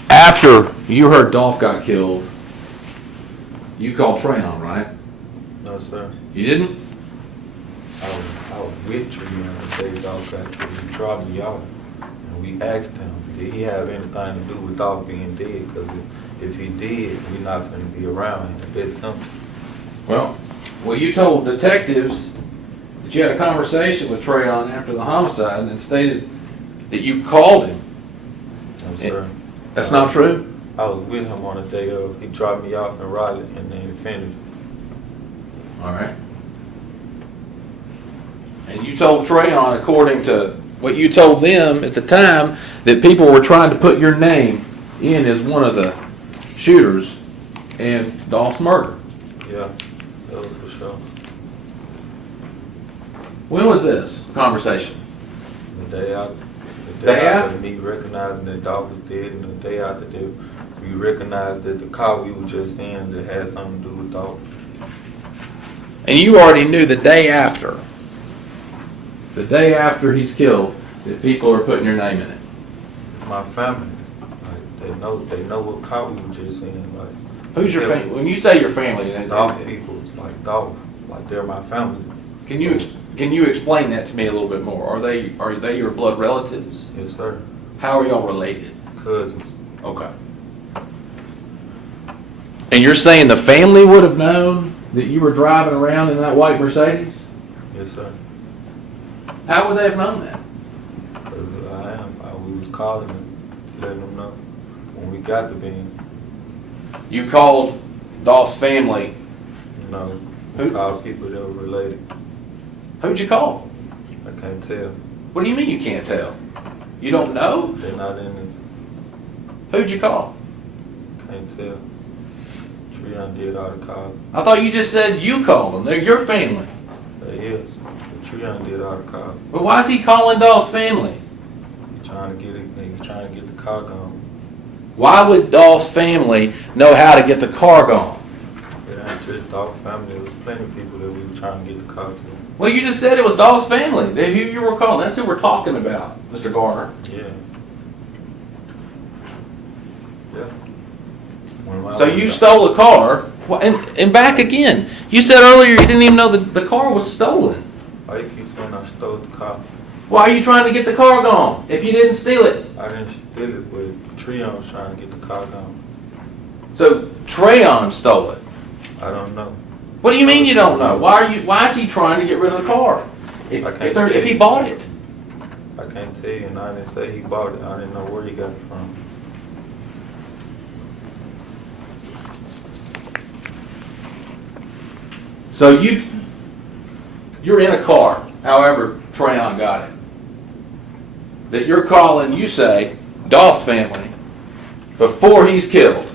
after you heard Dolph got killed, you called Trayon, right? No, sir. You didn't? I was with Trayon the day Dolph got killed. He dropped me off, and we asked him, did he have anything to do with Dolph being dead? Because if he did, we're not going to be around him. That's simple. Well, you told detectives that you had a conversation with Trayon after the homicide and stated that you called him. No, sir. That's not true? I was with him on the day of. He dropped me off in Raleigh in the Infinity. All right. And you told Trayon, according to what you told them at the time, that people were trying to put your name in as one of the shooters in Dolph's murder. Yeah, that was for sure. When was this conversation? The day after. The Day day after after? me recognizing that Dolph was dead, and the day after that, we recognized that the car we were just in that had something to do with Dolph. And you already knew the day after he's killed, that people are putting your name in it. It's my family. Like, they know what car we were just in. Like, Who's your family? When you say your family, Dolph people, like Dolph, like they're my family. can you explain that to me a little bit more? Are they your blood relatives? Yes, sir. How are y'all related? Cousins. Okay. And you're saying the family would have known that you were driving around in that white Mercedes? Yes, sir. How would they have known that? We was calling them, letting them know when we got the bin. You called Dolph's family. You know, Who? we called people that were related. Who'd you call? I can't tell. What do you mean you can't tell? You don't know? They're not in this. Who'd you call? Can't tell. Treon did all the calling. I thought you just said you called them. They're your family. They is. But Treon did all the calling. But why is he calling Dolph's family? He trying to get it. He trying to get the car gone. Why would Dolph's family know how to get the car gone? It ain't just Dolph family. There was plenty of people that we were trying to get the car to. Well, you just said it was Dolph's family. Who you were calling. That's who we're talking about, Mr. Gardner. Yeah. Yeah. So you stole a car, and back again. You said earlier you didn't even know the car was stolen. Why you keep saying I stole the car? Why are you trying to get the car gone if you didn't steal it? I didn't steal it, but Treon was trying to get the car gone. So Treon stole it. I don't know. What do you mean you don't know? Why is he trying to get rid of the car? If he bought it. I can't tell you, and I didn't say he bought it. I didn't know where he got it from. So you're in a car, however Treon got it. That you're calling, you say, Dolph's family before he's killed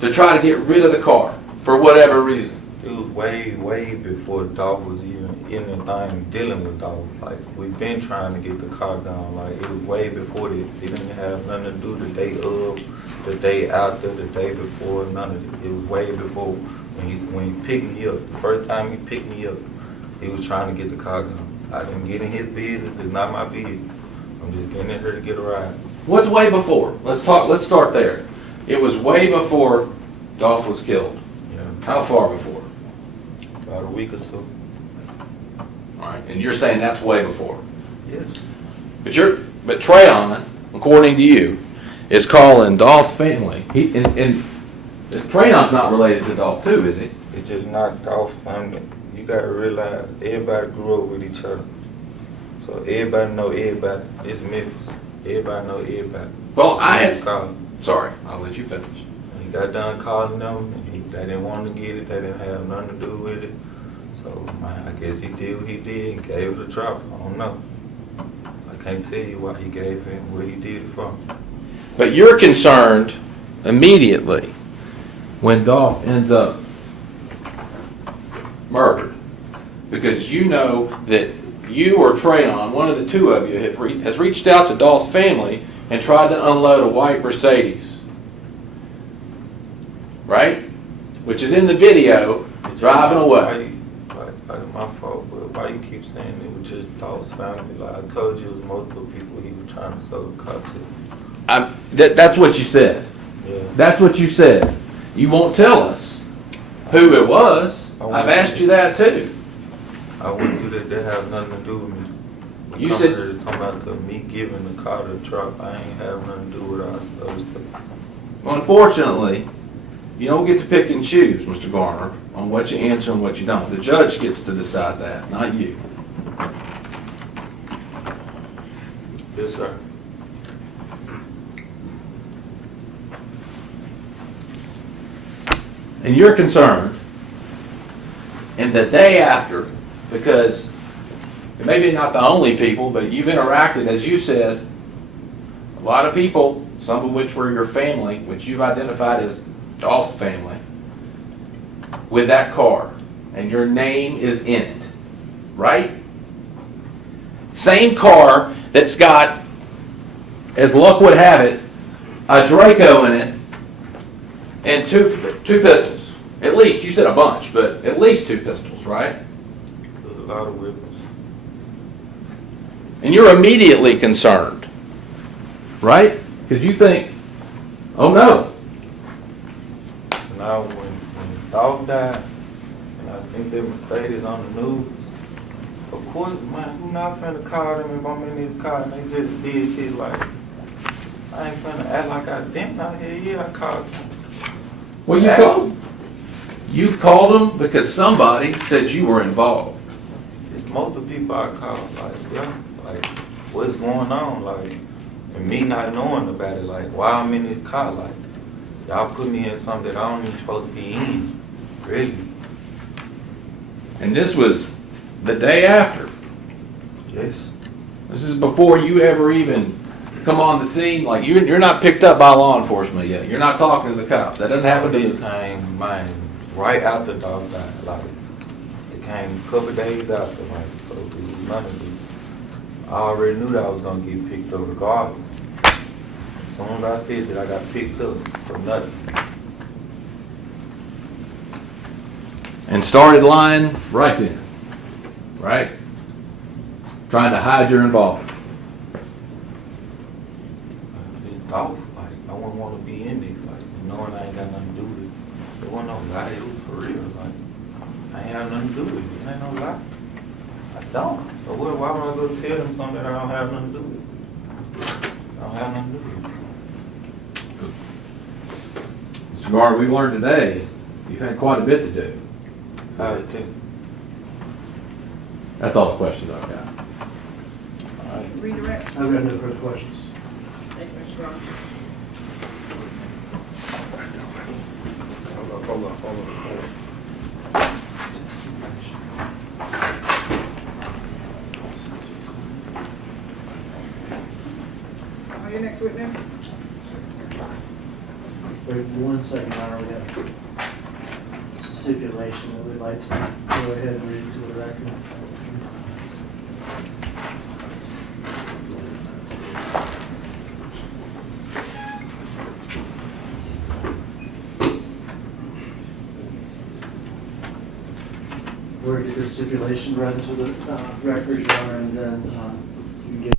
to try to get rid of the car for whatever reason. It was way before Dolph was even in the thing dealing with Dolph. Like, we've been trying to get the car gone. Like, it was way before that. It didn't have nothing to do the day of, the day after, the day before, none of it. It was way before when he picked me up. The first time he picked me up, he was trying to get the car gone. I didn't get in his business. It's not my business. I'm just getting in here to get a ride. What's way before? Let's start there. It was way before Dolph was killed. Yeah, How far before? about a week or two. All right, and you're saying that's way before. Yes. But Treon, according to you, is calling Dolph's family. And Treon's not related to Dolph too, is he? It's just not Dolph's family. You gotta realize everybody grew up with each other. So everybody know everybody. It's Memphis. Everybody know everybody. Well, Sorry. I'll let you finish. He got done calling them, and they didn't want to get it. They didn't have nothing to do with it. So, man, I guess he did what he did and gave it a drop. I don't know. I can't tell you why he gave it, what he did it for. But you're concerned immediately when Dolph ends up murdered because you know that you or Treon, one of the two of you, has reached out to Dolph's family and tried to unload a white Mercedes. Right? Which is in the video, driving away. Like my fault, but why you keep saying it was just Dolph's family? Like I told you, it was multiple people he was trying to sell the car to. That's what you said. Yeah. That's what you said. You won't tell us who it was. I've asked you that too. I went through that. That have nothing to do with me. You Come said- here to talk about me giving the car to the truck. I ain't have nothing to do with all this other stuff. Unfortunately, you don't get to pick and choose, Mr. Garner, on what you answer and what you don't. The judge gets to decide that, not you. Yes, sir. And you're concerned, and the day after, because maybe not the only people, but you've interacted, as you said, a lot of people, some of which were your family, which you've identified as Dolph's family, with that car, and your name is in it, right? Same car that's got, as luck would have it, a Draco in it and two pistols. At least, you said a bunch, but at least 2 pistols, right? There's a lot of weapons. And you're immediately concerned, right? Because you think, oh no. Now, when Dolph died, and I seen that Mercedes on the news, of course, man, who not finna call them if I'm in this car and they just did shit like, I ain't finna act like I didn't out here. Yeah, I called them. Well, you called them because somebody said you were involved. It's most of the people I call, like, yeah, like, what's going on? Like, and me not knowing about it, like, why I'm in this car, like, y'all put me in something that I don't even supposed to be in, really. And this was the day after. Yes. This is before you ever even come on the scene. Like, you're not picked up by law enforcement yet. You're not talking to the cops. That doesn't happen to This you. came, man, right after Dog died. Like, it came a couple days after, man. So it was none of this. I already knew that I was gonna get picked up regardless. As soon as I said that, I got picked up for nothing. And started lying right then. Right? Trying to hide your involvement. It's Dolph. Like, I wouldn't want to be in this. Like, knowing I ain't got nothing to do with it. It wasn't no lie. It was for real. Like, I ain't have nothing to do with it. It ain't no lie. I don't. So why would I go tell them something that I don't have nothing to do with? I don't have nothing to do with it. Mr. Gardner, we've learned today you've had quite a bit to do. How it take? That's all the questions I've got. All right. Redirect. I've got no further questions. Thank you, Mr. Gardner. Hold on. Your next witness? Wait 1 second, I already have stipulation that we'd like to go ahead and read to the record. We'll get the stipulation read to the record, Your Honor, and then you can get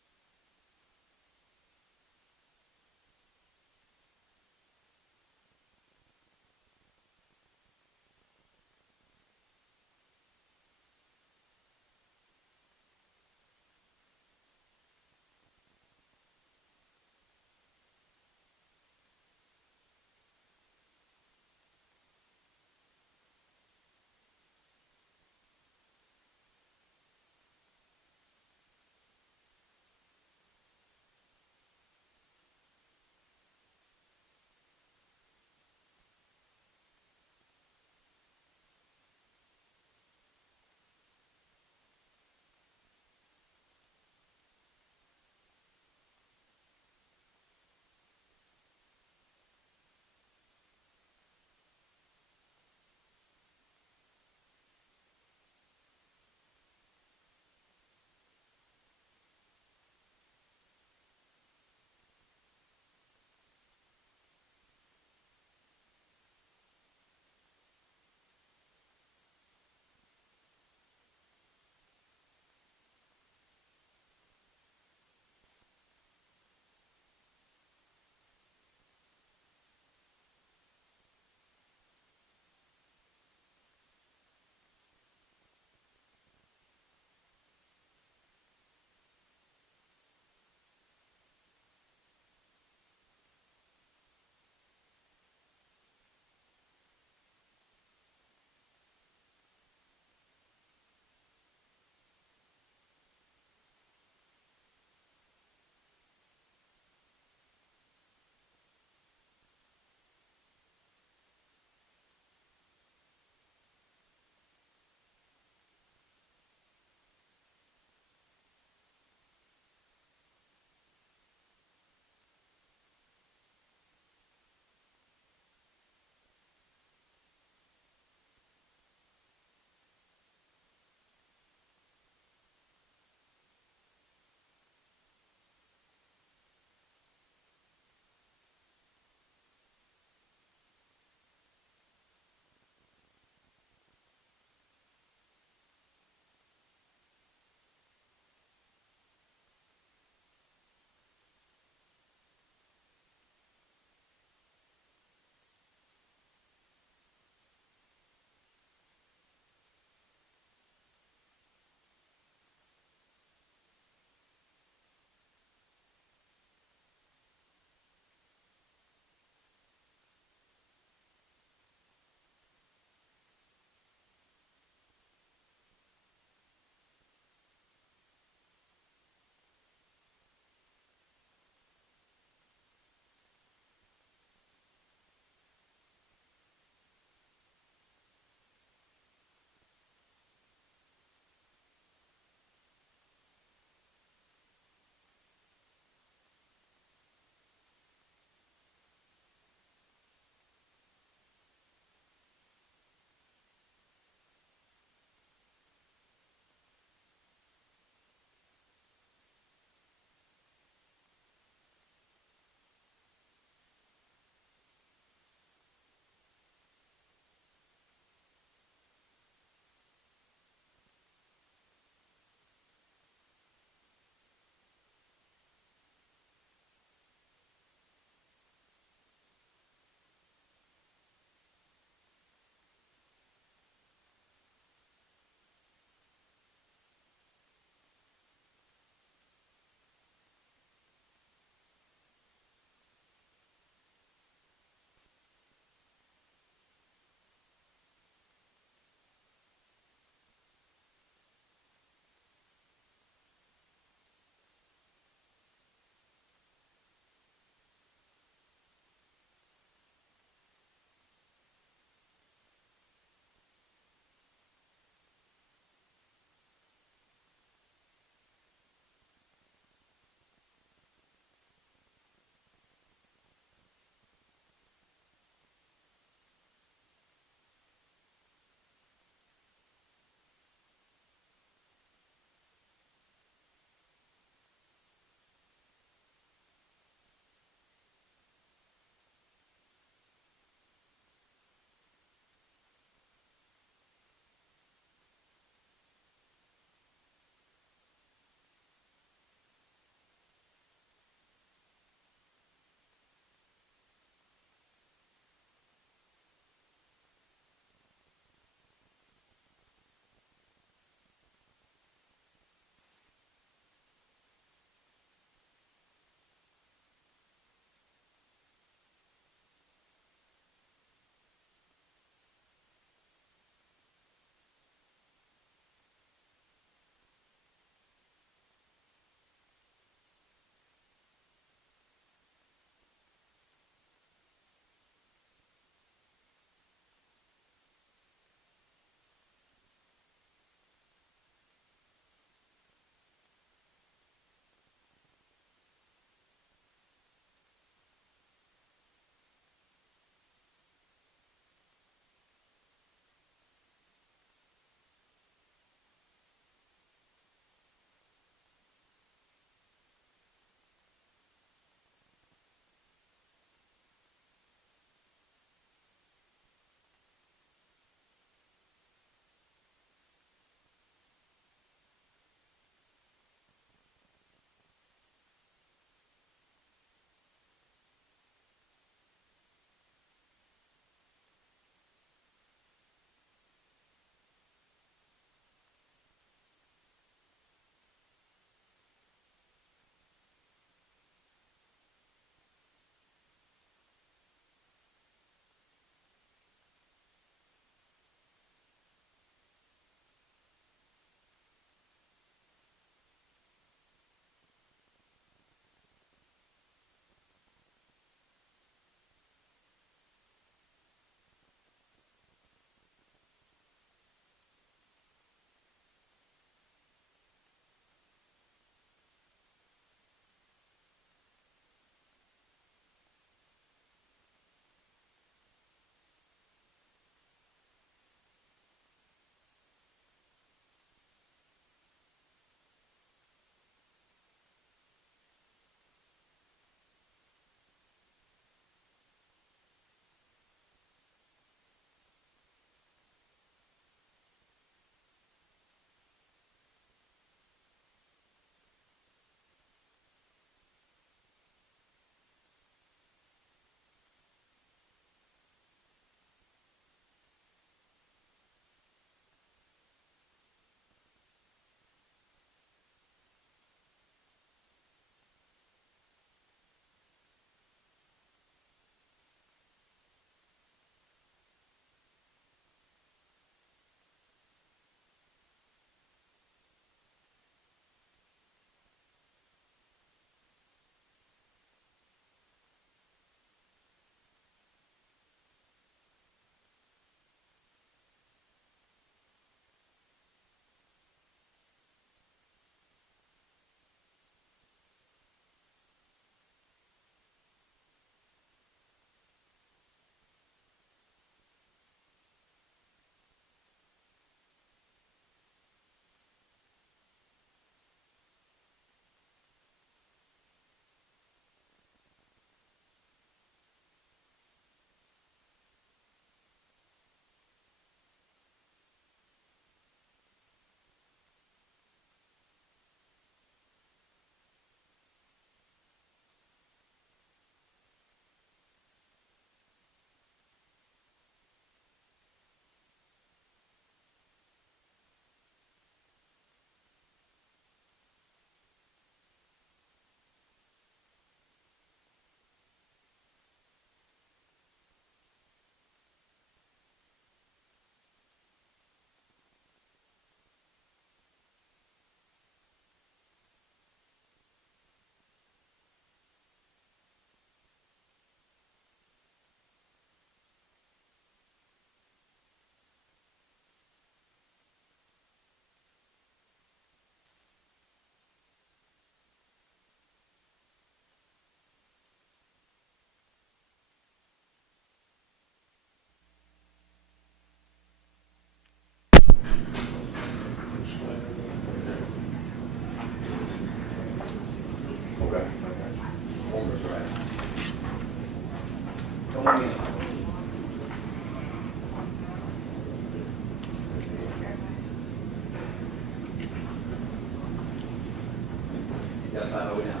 Gotta find a way down.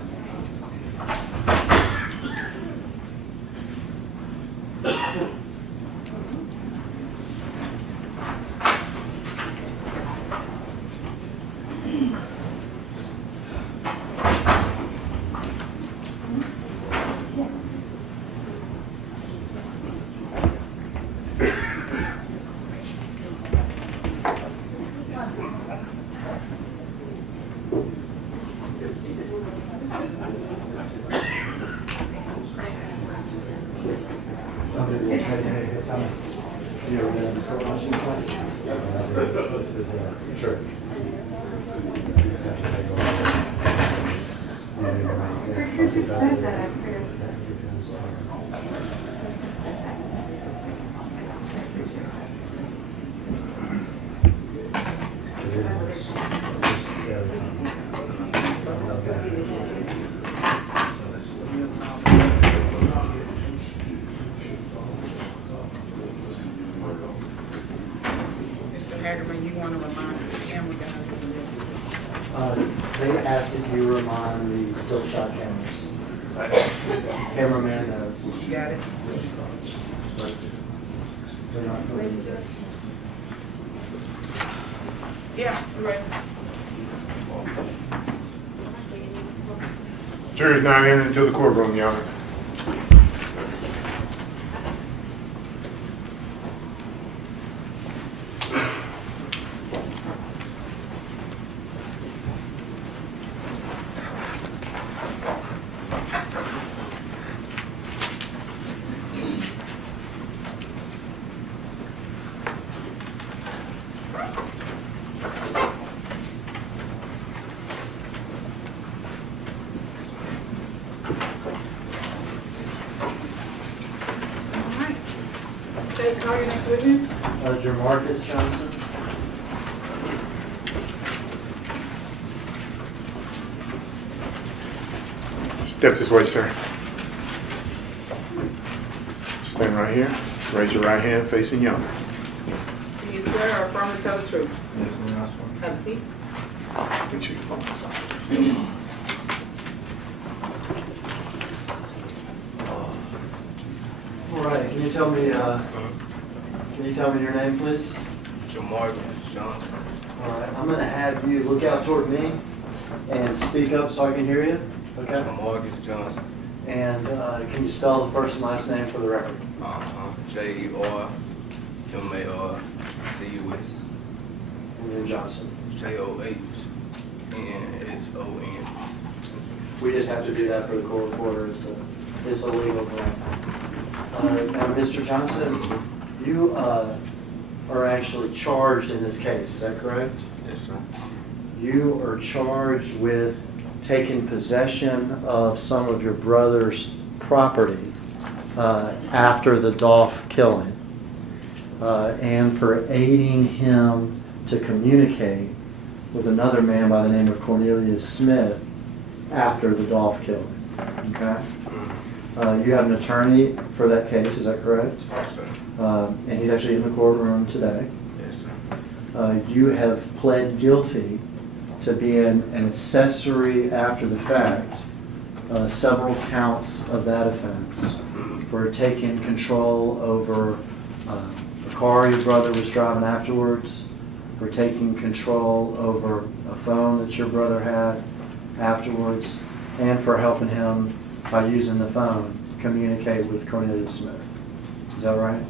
Sure. Mr. Hagerman, you want to remind the camera guys of this? They asked if you remind the still shot cameras. Cameraman knows. You got it? They're not going to. Yeah, you're right. Jury's not in until the courtroom, Your Honor. All right. State, call your next witness. Jamarcus Johnson. Step this way, sir. Stand right here. Raise your right hand facing yonder. Do you swear or affirm to tell the truth? Yes, ma'am, I swear. Have a seat. Make sure your phone is off. All right, can you tell me your name, please? Jamarcus Johnson. All right, I'm gonna have you look out toward me and speak up so I can hear you, okay? Jamarcus Johnson. And can you spell the first and last name for the record? J-E-R-M-A-R-C-U-S. And then Johnson. J-O-H-N-S-O-N. We just have to do that for the court reporter, it's a legal thing. Now, Mr. Johnson, you are actually charged in this case, is that correct? Yes, sir. You are charged with taking possession of some of your brother's property after the Dolph killing, and for aiding him to communicate with another man by the name of Cornelius Smith after the Dolph killing. Okay? You have an attorney for that case, is that correct? Yes, sir. And he's actually in the courtroom today. Yes, sir. You have pled guilty to being an accessory after the fact, several counts of that offense, for taking control over the car your brother was driving afterwards, for taking control over a phone that your brother had afterwards, and for helping him, by using the phone, communicate with Cornelius Smith. Is that right?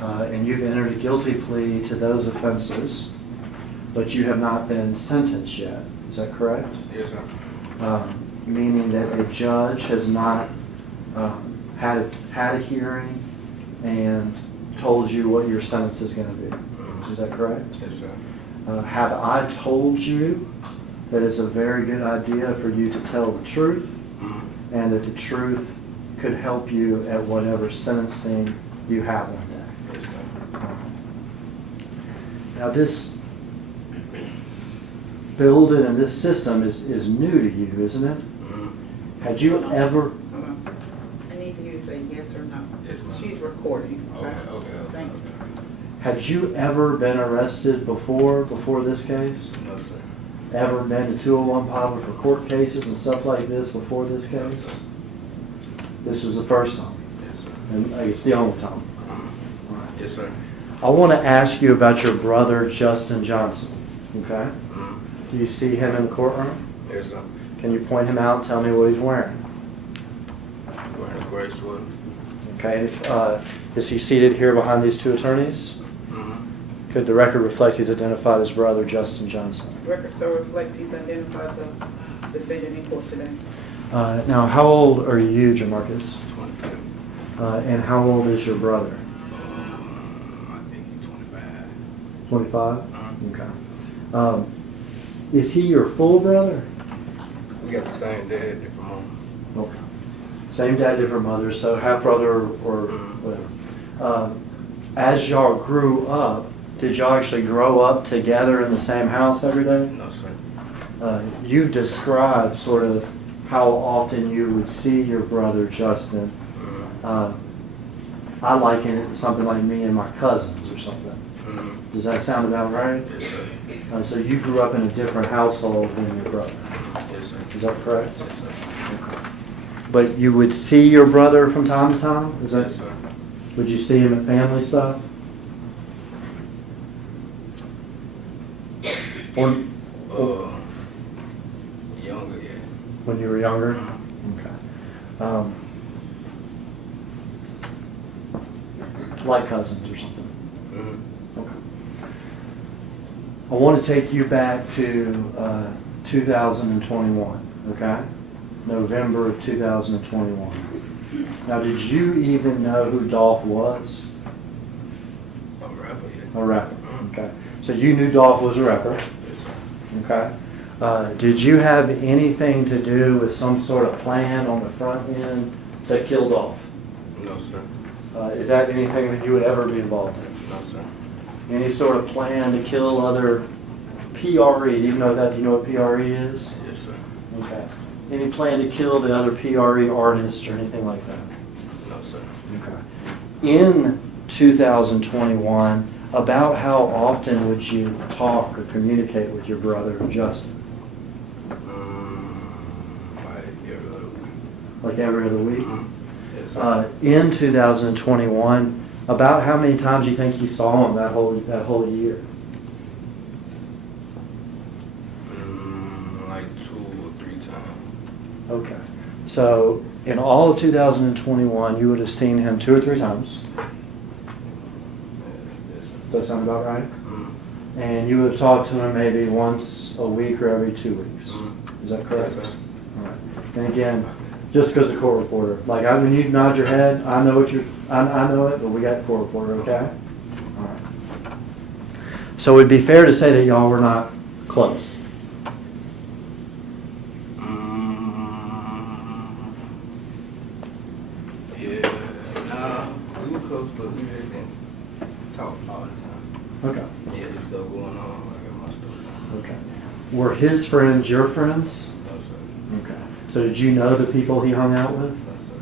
And you've entered a guilty plea to those offenses, but you have not been sentenced yet. Is that correct? Yes, sir. Meaning that a judge has not had a hearing and told you what your sentence is going to be. Is that correct? Yes, sir. Have I told you that it's a very good idea for you to tell the truth, and that the truth could help you at whatever sentencing you have one day? Yes, sir. Now, this building and this system is new to you, isn't it? Had you ever, Hold on. I need for you to say yes or no. Yes, ma'am. She's recording. Okay, okay. Thank you. had you ever been arrested before this case? No, sir. ever been to 201 Poplar for court cases and stuff like this before this No, case? sir. This was the first time, Yes, sir. and I guess the only time. Yes, sir. I want to ask you about your brother, Justin Johnson, okay? Mhm. Do you see him in the courtroom? Yes, sir. Can you point him out and tell me what he's wearing? Wearing a gray sweater. Okay, is he seated here behind these two attorneys? Mm-hmm. Could the record reflect he's identified as brother Justin Johnson? Record so reflects he's identified the defendant in court today. Now, how old are you, Jamarcus? 27. And how old is your brother? I think he's 25. 25? Mhm. Okay. Is he your full brother? We got the same dad, different moms. Okay. Same dad, different mother, so half brother or Mhm. whatever. As y'all grew up, did y'all actually grow up together in the same house every day? No, sir. You've described sort of how often you would see your brother Justin. Mhm. I liken it to something like me and my cousins or something. Mhm. Does that sound about right? Yes, sir. So you grew up in a different household than your brother. Yes, sir. Is that correct? Yes, sir. But you would see your brother from time to time? Is that? Yes, sir. Would you see him at family stuff? Or Younger, yeah. when you were younger? Mhm. Okay. Like cousins or something? Mhm. Okay. I want to take you back to 2021, okay? November of 2021. Now, did you even know who Dolph was? A rapper, yeah. A rapper, okay. So you knew Dolph was a rapper, Yes, sir. okay? Did you have anything to do with some sort of plan on the front end to kill Dolph? No, sir. Is that anything that you would ever be involved in? No, sir. Any sort of plan to kill other PRE? Do you know that? Do you know what PRE is? Yes, sir. Okay. Any plan to kill the other PRE artists or anything like that? No, sir. Okay. In 2021, about how often would you talk or communicate with your brother Justin? Like every other week. Like every other week? Mhm. Yes, sir. In 2021, about how many times do you think you saw him that whole year? Like 2 or 3 times. Okay. So in all of 2021, you would have seen him 2 or 3 times. Yes, sir. Does that sound about right? Mhm. And you would have talked to him maybe once a week or every 2 weeks. Mhm. Is that correct? Yes, sir. All right. And again, just because a court reporter, like when you nod your head, I know I know it, but we got a court reporter, okay? All right. So it'd be fair to say that y'all were not close. Yeah, nah, we were close, but we really didn't talk all the time. Okay. Yeah, there's stuff going on, I got my stuff. Okay. Were his friends your friends? No, sir. Okay. So did you know the people he hung out with? No, sir.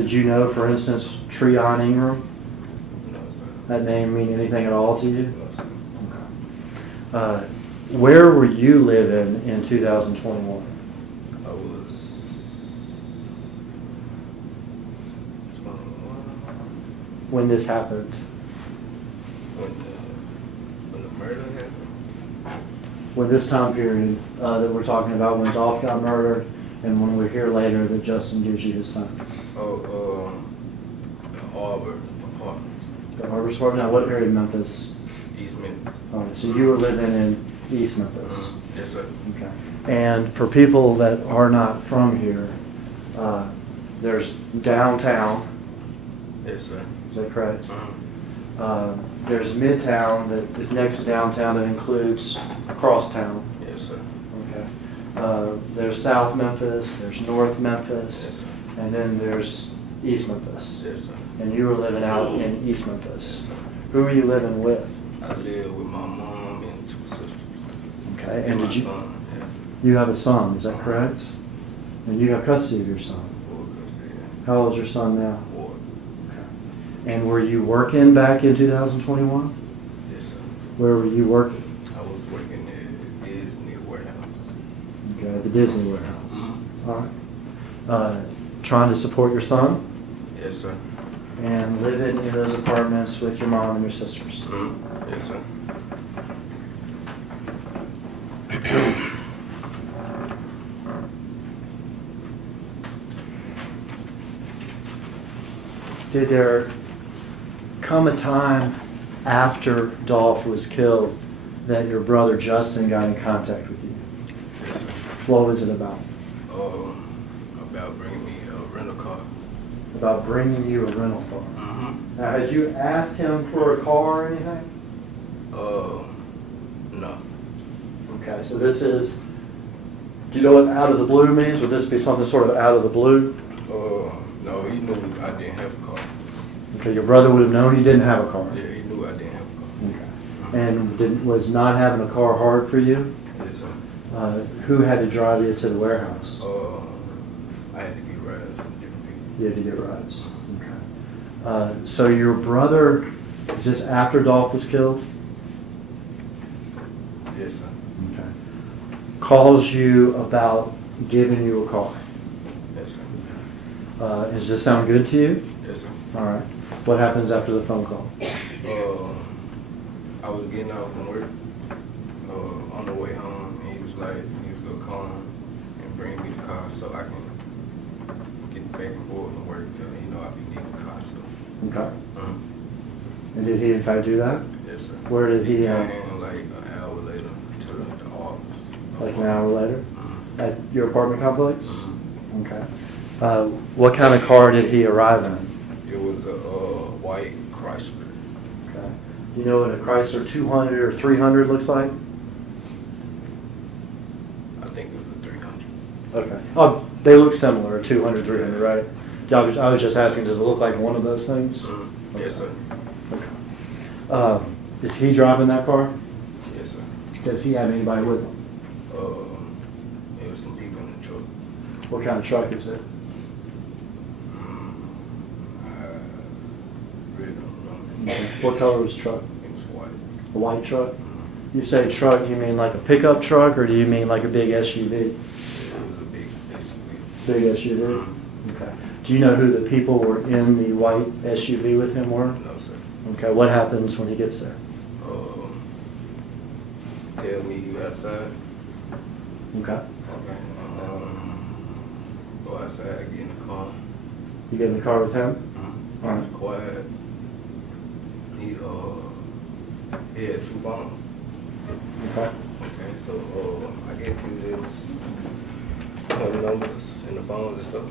Did you know, for instance, Treon Ingram? No, sir. That name mean anything at all to you? No, sir. Okay. Where were you living in 2021? I was 21 When this happened? when the murder happened. When this time period that we're talking about, when Dolph got murdered, and when we're here later that Justin gives you his time? Oh, the Arbor Apartments, The Harbor Swap. Now, what area of Memphis? East Memphis. All right, so you were living in East Memphis. Yes, sir. Okay. And for people that are not from here, there's downtown, Yes, sir. is that correct? Mhm. There's Midtown that is next to downtown that includes Crosstown. Yes, sir. Okay. There's South Memphis, there's North Memphis, Yes, sir. and then there's East Memphis. Yes, sir. And you were living out in East Yes, Memphis. sir. Who were you living with? I live with my mom and 2 sisters. Okay. And my did you? son, yeah. You have a son, is that correct? And you have custody of your son. Full custody, yeah. How old is your son now? Ward. Okay. And were you working back in 2021? Yes, sir. Where were you working? I was working at Disney Warehouse. Okay, at the Disney warehouse. All right. Trying to support your son Yes, sir. and living in those apartments with your mom and your sisters. Yes, sir. Did there come a time after Dolph was killed that your brother Justin got in contact with you? Yes, sir. What was it about? About bringing me a rental car. About bringing you a rental car. Mm-hmm. Now, had you asked him for a car or anything? No. Okay, so this is, do you know what out of the blue means? Would this be something sort of out of the blue? No, he knew I didn't have a car. Okay, your brother would have known you didn't have a car. Yeah, he knew I didn't have a car. Okay. And was not having a car hard for you? Yes, sir. Who had to drive you to the warehouse? I had to get rides from different people. You had to get rides. Okay. So your brother, is this after Dolph was killed? Yes, sir. Okay. Calls you about giving you a car. Yes, sir. Does this sound good to you? Yes, sir. All right. What happens after the phone call? I was getting out from work on the way home, and he was like, he was gonna come and bring me the car so I can get back and forth to work. You know, I be needing a car and stuff. Okay. Mm-hmm. And did he in fact do that? Yes, sir. Where did he, came like an hour later to the office. like an hour later? Mhm. At your apartment complex? Mhm. Okay. What kind of car did he arrive in? It was a white Chrysler. Okay. Do you know what a Chrysler 200 or 300 looks like? I think it was a 300. Okay. Oh, they look similar, 200, 300, right? I was just asking, does it look like one of those things? Mm-hmm. Yes, sir. Okay. Is he driving that car? Yes, sir. Does he have anybody with him? There was some people in the truck. What kind of truck is it? I really don't know. What color was the truck? It was white. A white truck? You say truck, you mean like a pickup truck, or do you mean like a big SUV? It was a big SUV. Big SUV? Okay. Do you know who the people were in the white SUV with him were? No, sir. Okay, what happens when he gets there? Tell me you outside. Okay. Okay. Go outside, get in the car. You get in the car with him? He All was right. quiet. He had 2 phones. Okay. Okay, so I guess he was just putting numbers in the phones and stuff.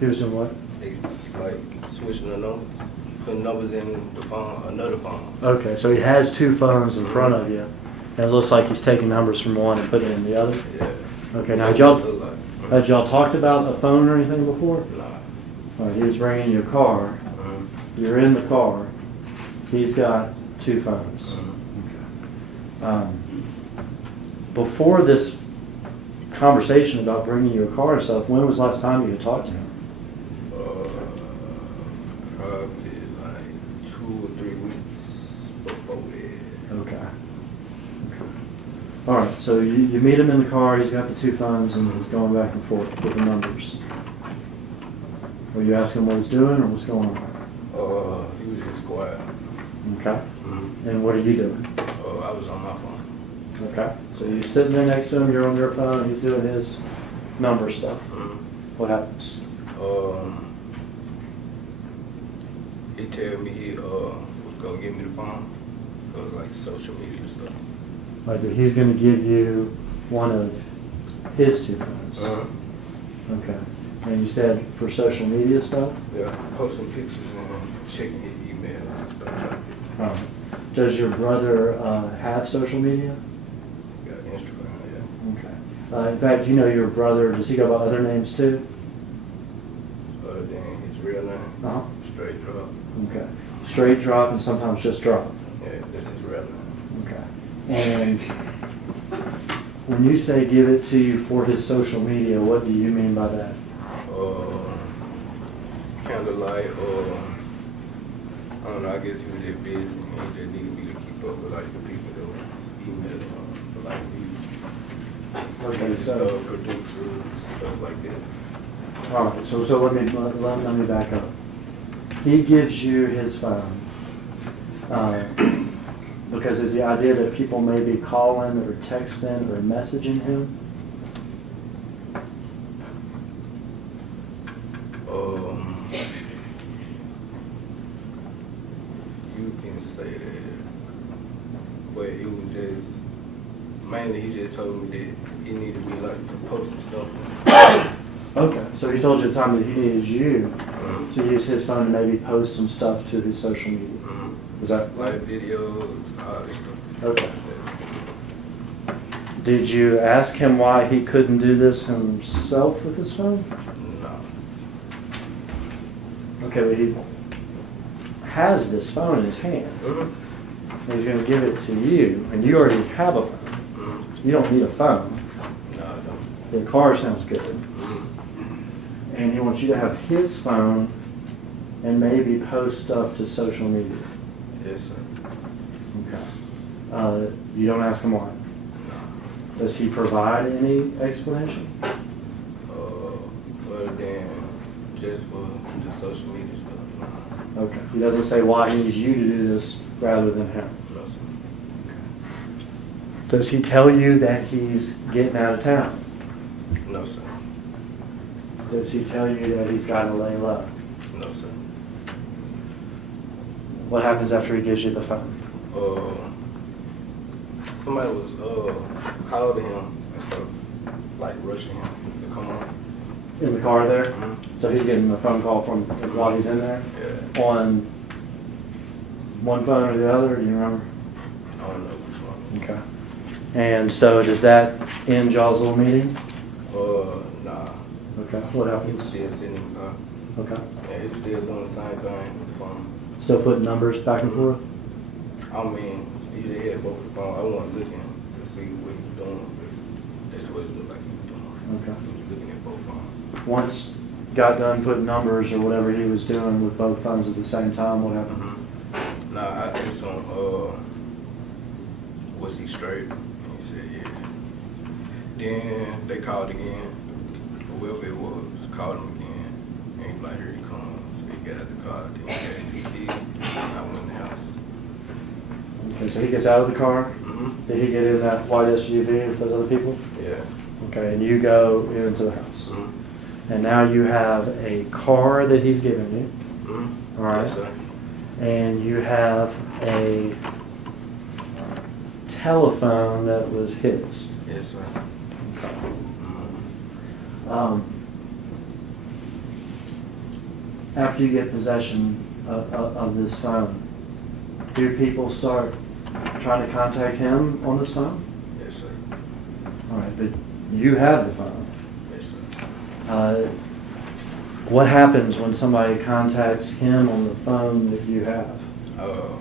He was in what? They was like switching the numbers, putting numbers in the phone, another phone. Okay, so he has 2 phones in front of you, and it looks like he's taking numbers from one and putting it in the other? Yeah. Okay, now Look like, had y'all talked about a phone or anything before? Nah. All right, he was bringing you a car, you're in the car, he's got 2 phones. Okay. Before this conversation about bringing you a car and stuff, when was the last time you had talked to him? Probably like 2 or 3 weeks before that. Okay. Okay. All right, so you meet him in the car, he's got the 2 phones, and he's going back and forth with the numbers. Were you asking him what he's doing or what's going on? He was just quiet. Okay. And what are you doing? I was on my phone. Okay. So you're sitting there next to him, you're on your phone, he's doing his number stuff. What happens? He tell me he was gonna give me the phone for like social media stuff. Like that he's going to give you one of his 2 phones. Okay. And you said for social media stuff? Yeah, posting pictures and checking his emails and stuff like that. All right. Does your brother have social media? Got Instagram, yeah. Okay. In fact, you know your brother, does he go by other names too? Other than his real name, Uh-huh. Straight Drop. Okay. Straight drop and sometimes just drop. Yeah, that's his real name. Okay. And when you say give it to you for his social media, what do you mean by that? Kind of like, I don't know, I guess he was just busy and he just needed me to keep up with like the people that was emailing him for like weeks. Okay, so, producers, stuff like that. all right, so let me back up. He gives you his phone, because it's the idea that people may be calling or texting or messaging him. You can say that, but it was just, mainly he just told me that he needed me like to post some stuff. Okay, so he told you at the time that he needed you to use his phone to maybe post some stuff to his social media. Is that right? Like videos, all this stuff. Okay. Did you ask him why he couldn't do this himself with his phone? No. Okay, but he has this phone in his hand. And he's going to give it to you, and you already have a phone. You don't need a phone. No, I don't. The car sounds good. And he wants you to have his phone and maybe post stuff to social media. Yes, sir. Okay. You don't ask him why. Does he provide any explanation? Other than just for the social media stuff. Okay. He doesn't say why he needs you to do this rather than him. No, sir. Does he tell you that he's getting out of town? No, sir. Does he tell you that he's got to lay low? No, sir. What happens after he gives you the phone? Somebody was calling him and stuff, like rushing him to come on. In the car there? Mhm. So he's getting a phone call from while he's in there? Yeah. On one phone or the other, do you remember? I don't know which one. Okay. And so does that end y'all's little meeting? Nah. Okay. What He was happens? still sitting in the car. Okay. And he was still doing the same thing with the phone. Still putting numbers back and forth? I mean, he just had both the phone. I wasn't looking to see what he was doing, but that's what it looked like he was doing. Okay. He was looking at both phones. Once got done putting numbers or whatever he was doing with both phones at the same time, what happened? Nah, I asked him, was he straight? And he said, yeah. Then they called again, whoever it was, called him again, and he like, here he comes. So he got out the car, then he got the key, and I went in the house. Okay, so he gets out of the car. Mm-hmm. Did he get in that white SUV with those other people? Yeah. Okay, and you go into the house. Mm-hmm. And now you have a car that he's given you. Mm-hmm. All right. Yes, sir. And you have a telephone that was his. Yes, sir. Okay. Mm-hmm. After you get possession of this phone, do people start trying to contact him on this phone? Yes, sir. All right, but you have the phone. Yes, sir. What happens when somebody contacts him on the phone that you have? I'll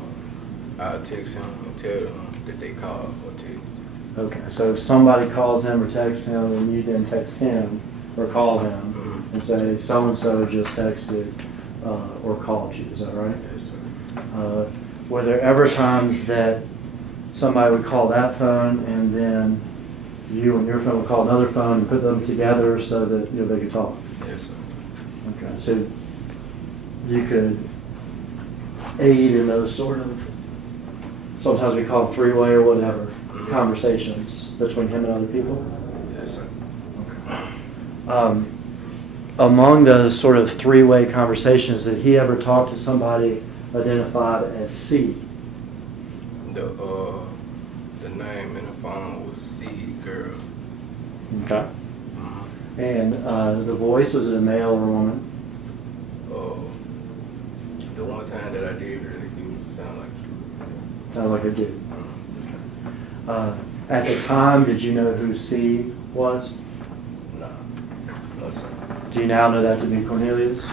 text him and tell them that they called or text. Okay, so if somebody calls him or texts him, and you then text him or call him Mhm. and say, so-and-so just texted or called you, is that right? Yes, sir. Were there ever times that somebody would call that phone and then you and your phone would call another phone and put them together so that they could talk? Yes, sir. Okay, so you could aid in those sort of, sometimes we call them three-way or whatever, Mhm. conversations between him and other people? Yes, sir. Among those sort of three-way conversations, did he ever talk to somebody identified as C? The name in the phone was C Girl. Okay. Mm-hmm. And the voice, was it a male or a woman? The one time that I did hear it, he would sound like you. Sounds like a dude. Mhm. At the time, did you know who C was? Nah. No, sir. Do you now know that to be Cornelius?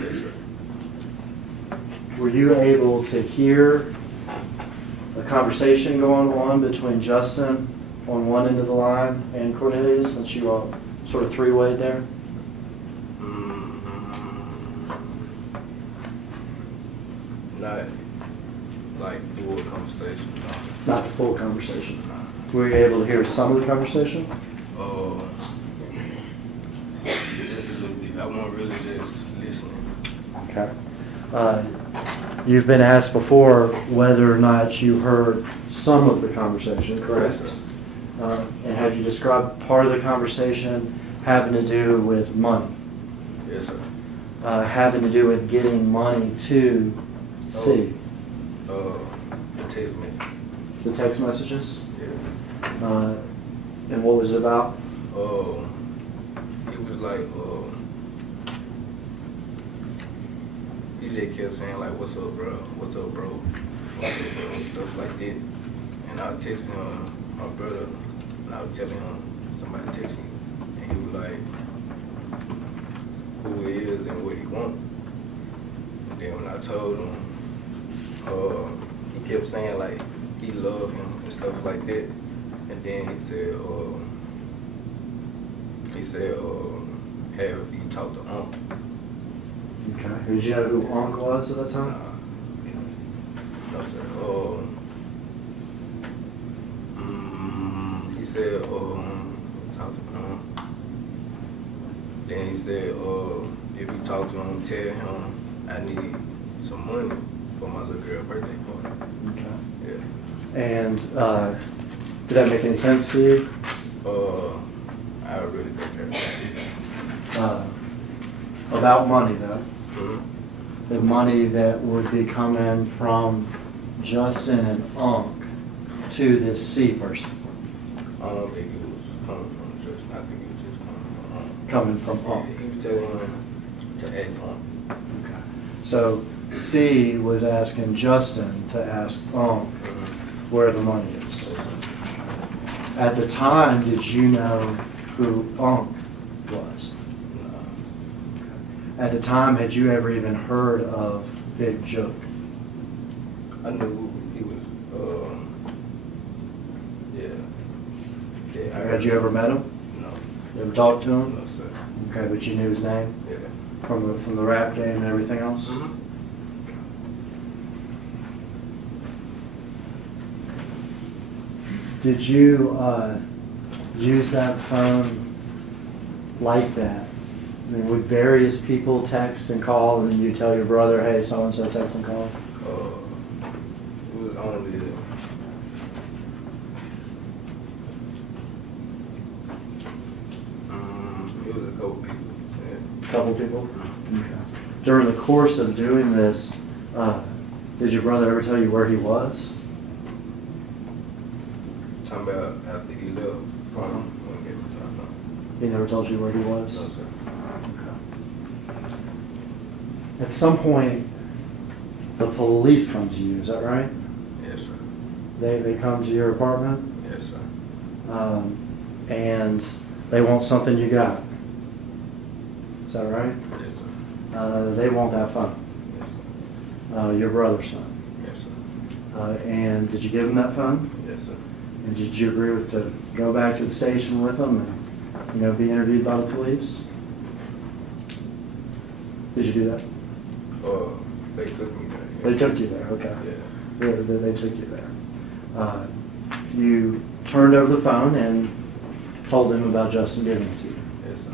Yes, sir. Were you able to hear a conversation going on between Justin on one end of the line and Cornelius, since you all sort of three-way there? Not like full conversation. Not the full conversation. Were you able to hear some of the conversation? No. I wasn't really just listening. Okay. You've been asked before whether or not you heard some of the conversation, correct? Yes, sir. And have you described part of the conversation having to do with money? Yes, sir. Having to do with getting money to C? The text message. The text messages? Yeah. And what was it about? It was like, he just kept saying like, "What's up, bro? What's up, bro? What's up, bro?" and stuff like that. And I was texting my brother, and I was telling him somebody texting, and he was like, who he is and what he want. And then when I told him, he kept saying like he loved him and stuff like that. And then he said, have you talked to Unc? Okay. Did you know who Unc was at that time? No, sir. He said, talk to him. Then he said, if you talk to him, tell him I need some money for my little girl birthday party. Okay. Yeah. And did that make any sense to you? I really don't care. About money, though. Mhm. The money that would be coming from Justin and Unc to this C person, I don't think it was coming from Justin. I think it was just coming from Unc. coming from Unc. He was telling him to ask Unc. Okay. So C was asking Justin to ask Unc where the money is. At the time, did you know who Unc was? At the time, had you ever even heard of Big Joke? I knew he was, yeah. Had you ever met him? No, You ever talked to him? no, sir. Okay, but you knew his name Yeah. from the rap game and everything else? Mhm. Did you use that phone like that? I mean, would various people text and call, and you tell your brother, hey, so-and-so text and call? It was only, it was a couple people, yeah. Couple people? Okay. During the course of doing this, did your brother ever tell you where he was? Talking about after he left from when he gave me the phone. He never told you where he was? No, sir. At some point, the police come to you, is that right? Yes, sir. They come to your apartment, Yes, sir. and they want something you got. Is that right? Yes, sir. They want that phone, Yes, sir. your brother's phone. Yes, sir. And did you give him that phone? Yes, sir. And did you agree with to go back to the station with them and, be interviewed by the police? Did you do that? They took me there. They took you there, okay. Yeah. They took you there. You turned over the phone and told them about Justin giving it to you. Yes, sir.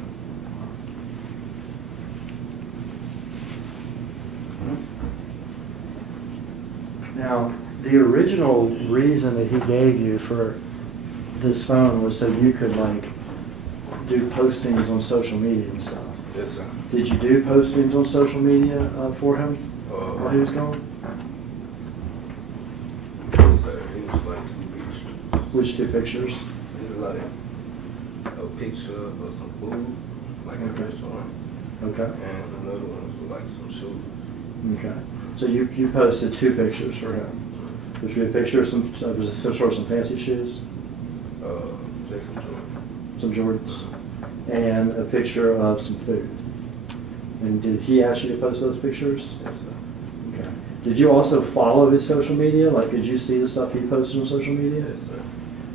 Now, the original reason that he gave you for this phone was so you could do postings on social media and stuff. Yes, sir. Did you do postings on social media for him while he was gone? Yes, sir. It was like 2 pictures. Which 2 pictures? It was like a picture of some food, like in a restaurant, Okay. and another one was with like some shoes. Okay. So you posted 2 pictures for him, which would be a picture of some fancy shoes, Jason Jordan. some Jordans, and a picture of some food. And did he ask you to post those pictures? Yes, sir. Okay. Did you also follow his social media? Like, could you see the stuff he posted on social media? Yes, sir.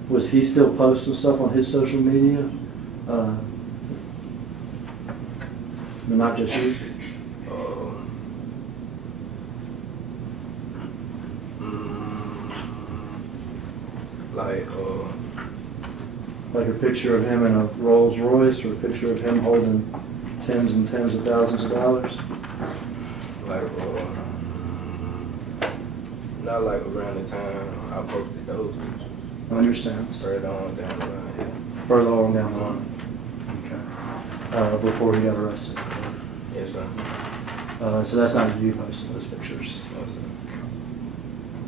Was he still posting stuff on his social media? Not just you? Like, Like a picture of him in a Rolls Royce, or a picture of him holding tens and tens of thousands of dollars? Like, not like around the time I posted those pictures. I understand. Straight on down the line, yeah. Further on down the line. Okay. Before he got arrested. Yes, sir. So that's not you posting those pictures. No, sir.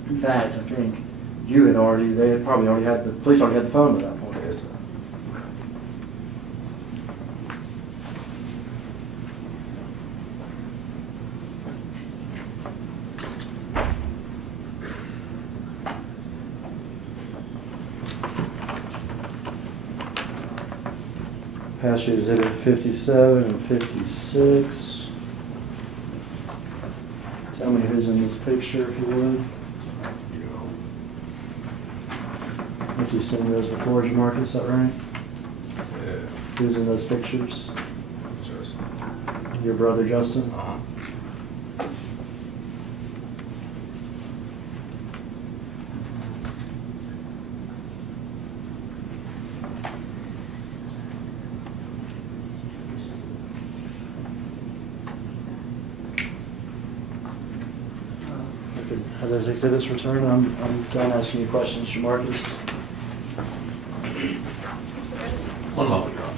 In fact, I think you had already, they had probably already had, the police already had the phone at that point. Yes, sir. Pass you exhibit 57 and 56. Tell me who's in this picture, if you would. I think you've seen those before, Jamarcus, is that right? Yeah. Who's in those pictures? Just, Your brother Justin? uh-huh. I could have those exhibits returned. I'm done asking you questions, Jamarcus. One moment, Your Honor.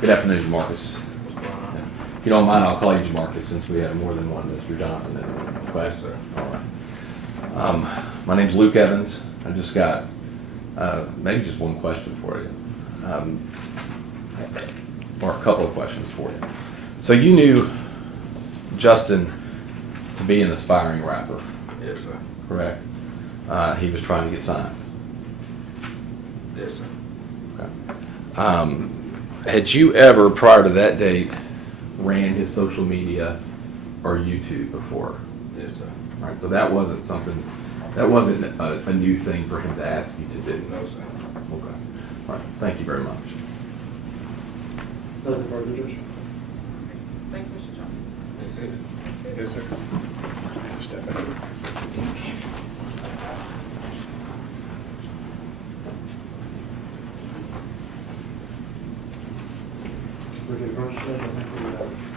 Good afternoon, Jamarcus. What's going on? If you don't mind, I'll call you Jamarcus since we have more than one Mr. Johnson in the request. Yes, sir. All right. My name's Luke Evans. I just got maybe just one question for you, or a couple of questions for you. So you knew Justin to be an aspiring rapper, Yes, sir. correct? He was trying to get signed. Yes, sir. Okay. Had you ever, prior to that date, ran his social media or YouTube before? Yes, sir. All right, so that wasn't something, that wasn't a new thing for him to ask you to do? No, sir. Okay. All right, thank you very much. Nothing further, Judge? Thank you, Mr. Johnson. That's it. Yes, sir. Step back. We're good, Judge? I think we're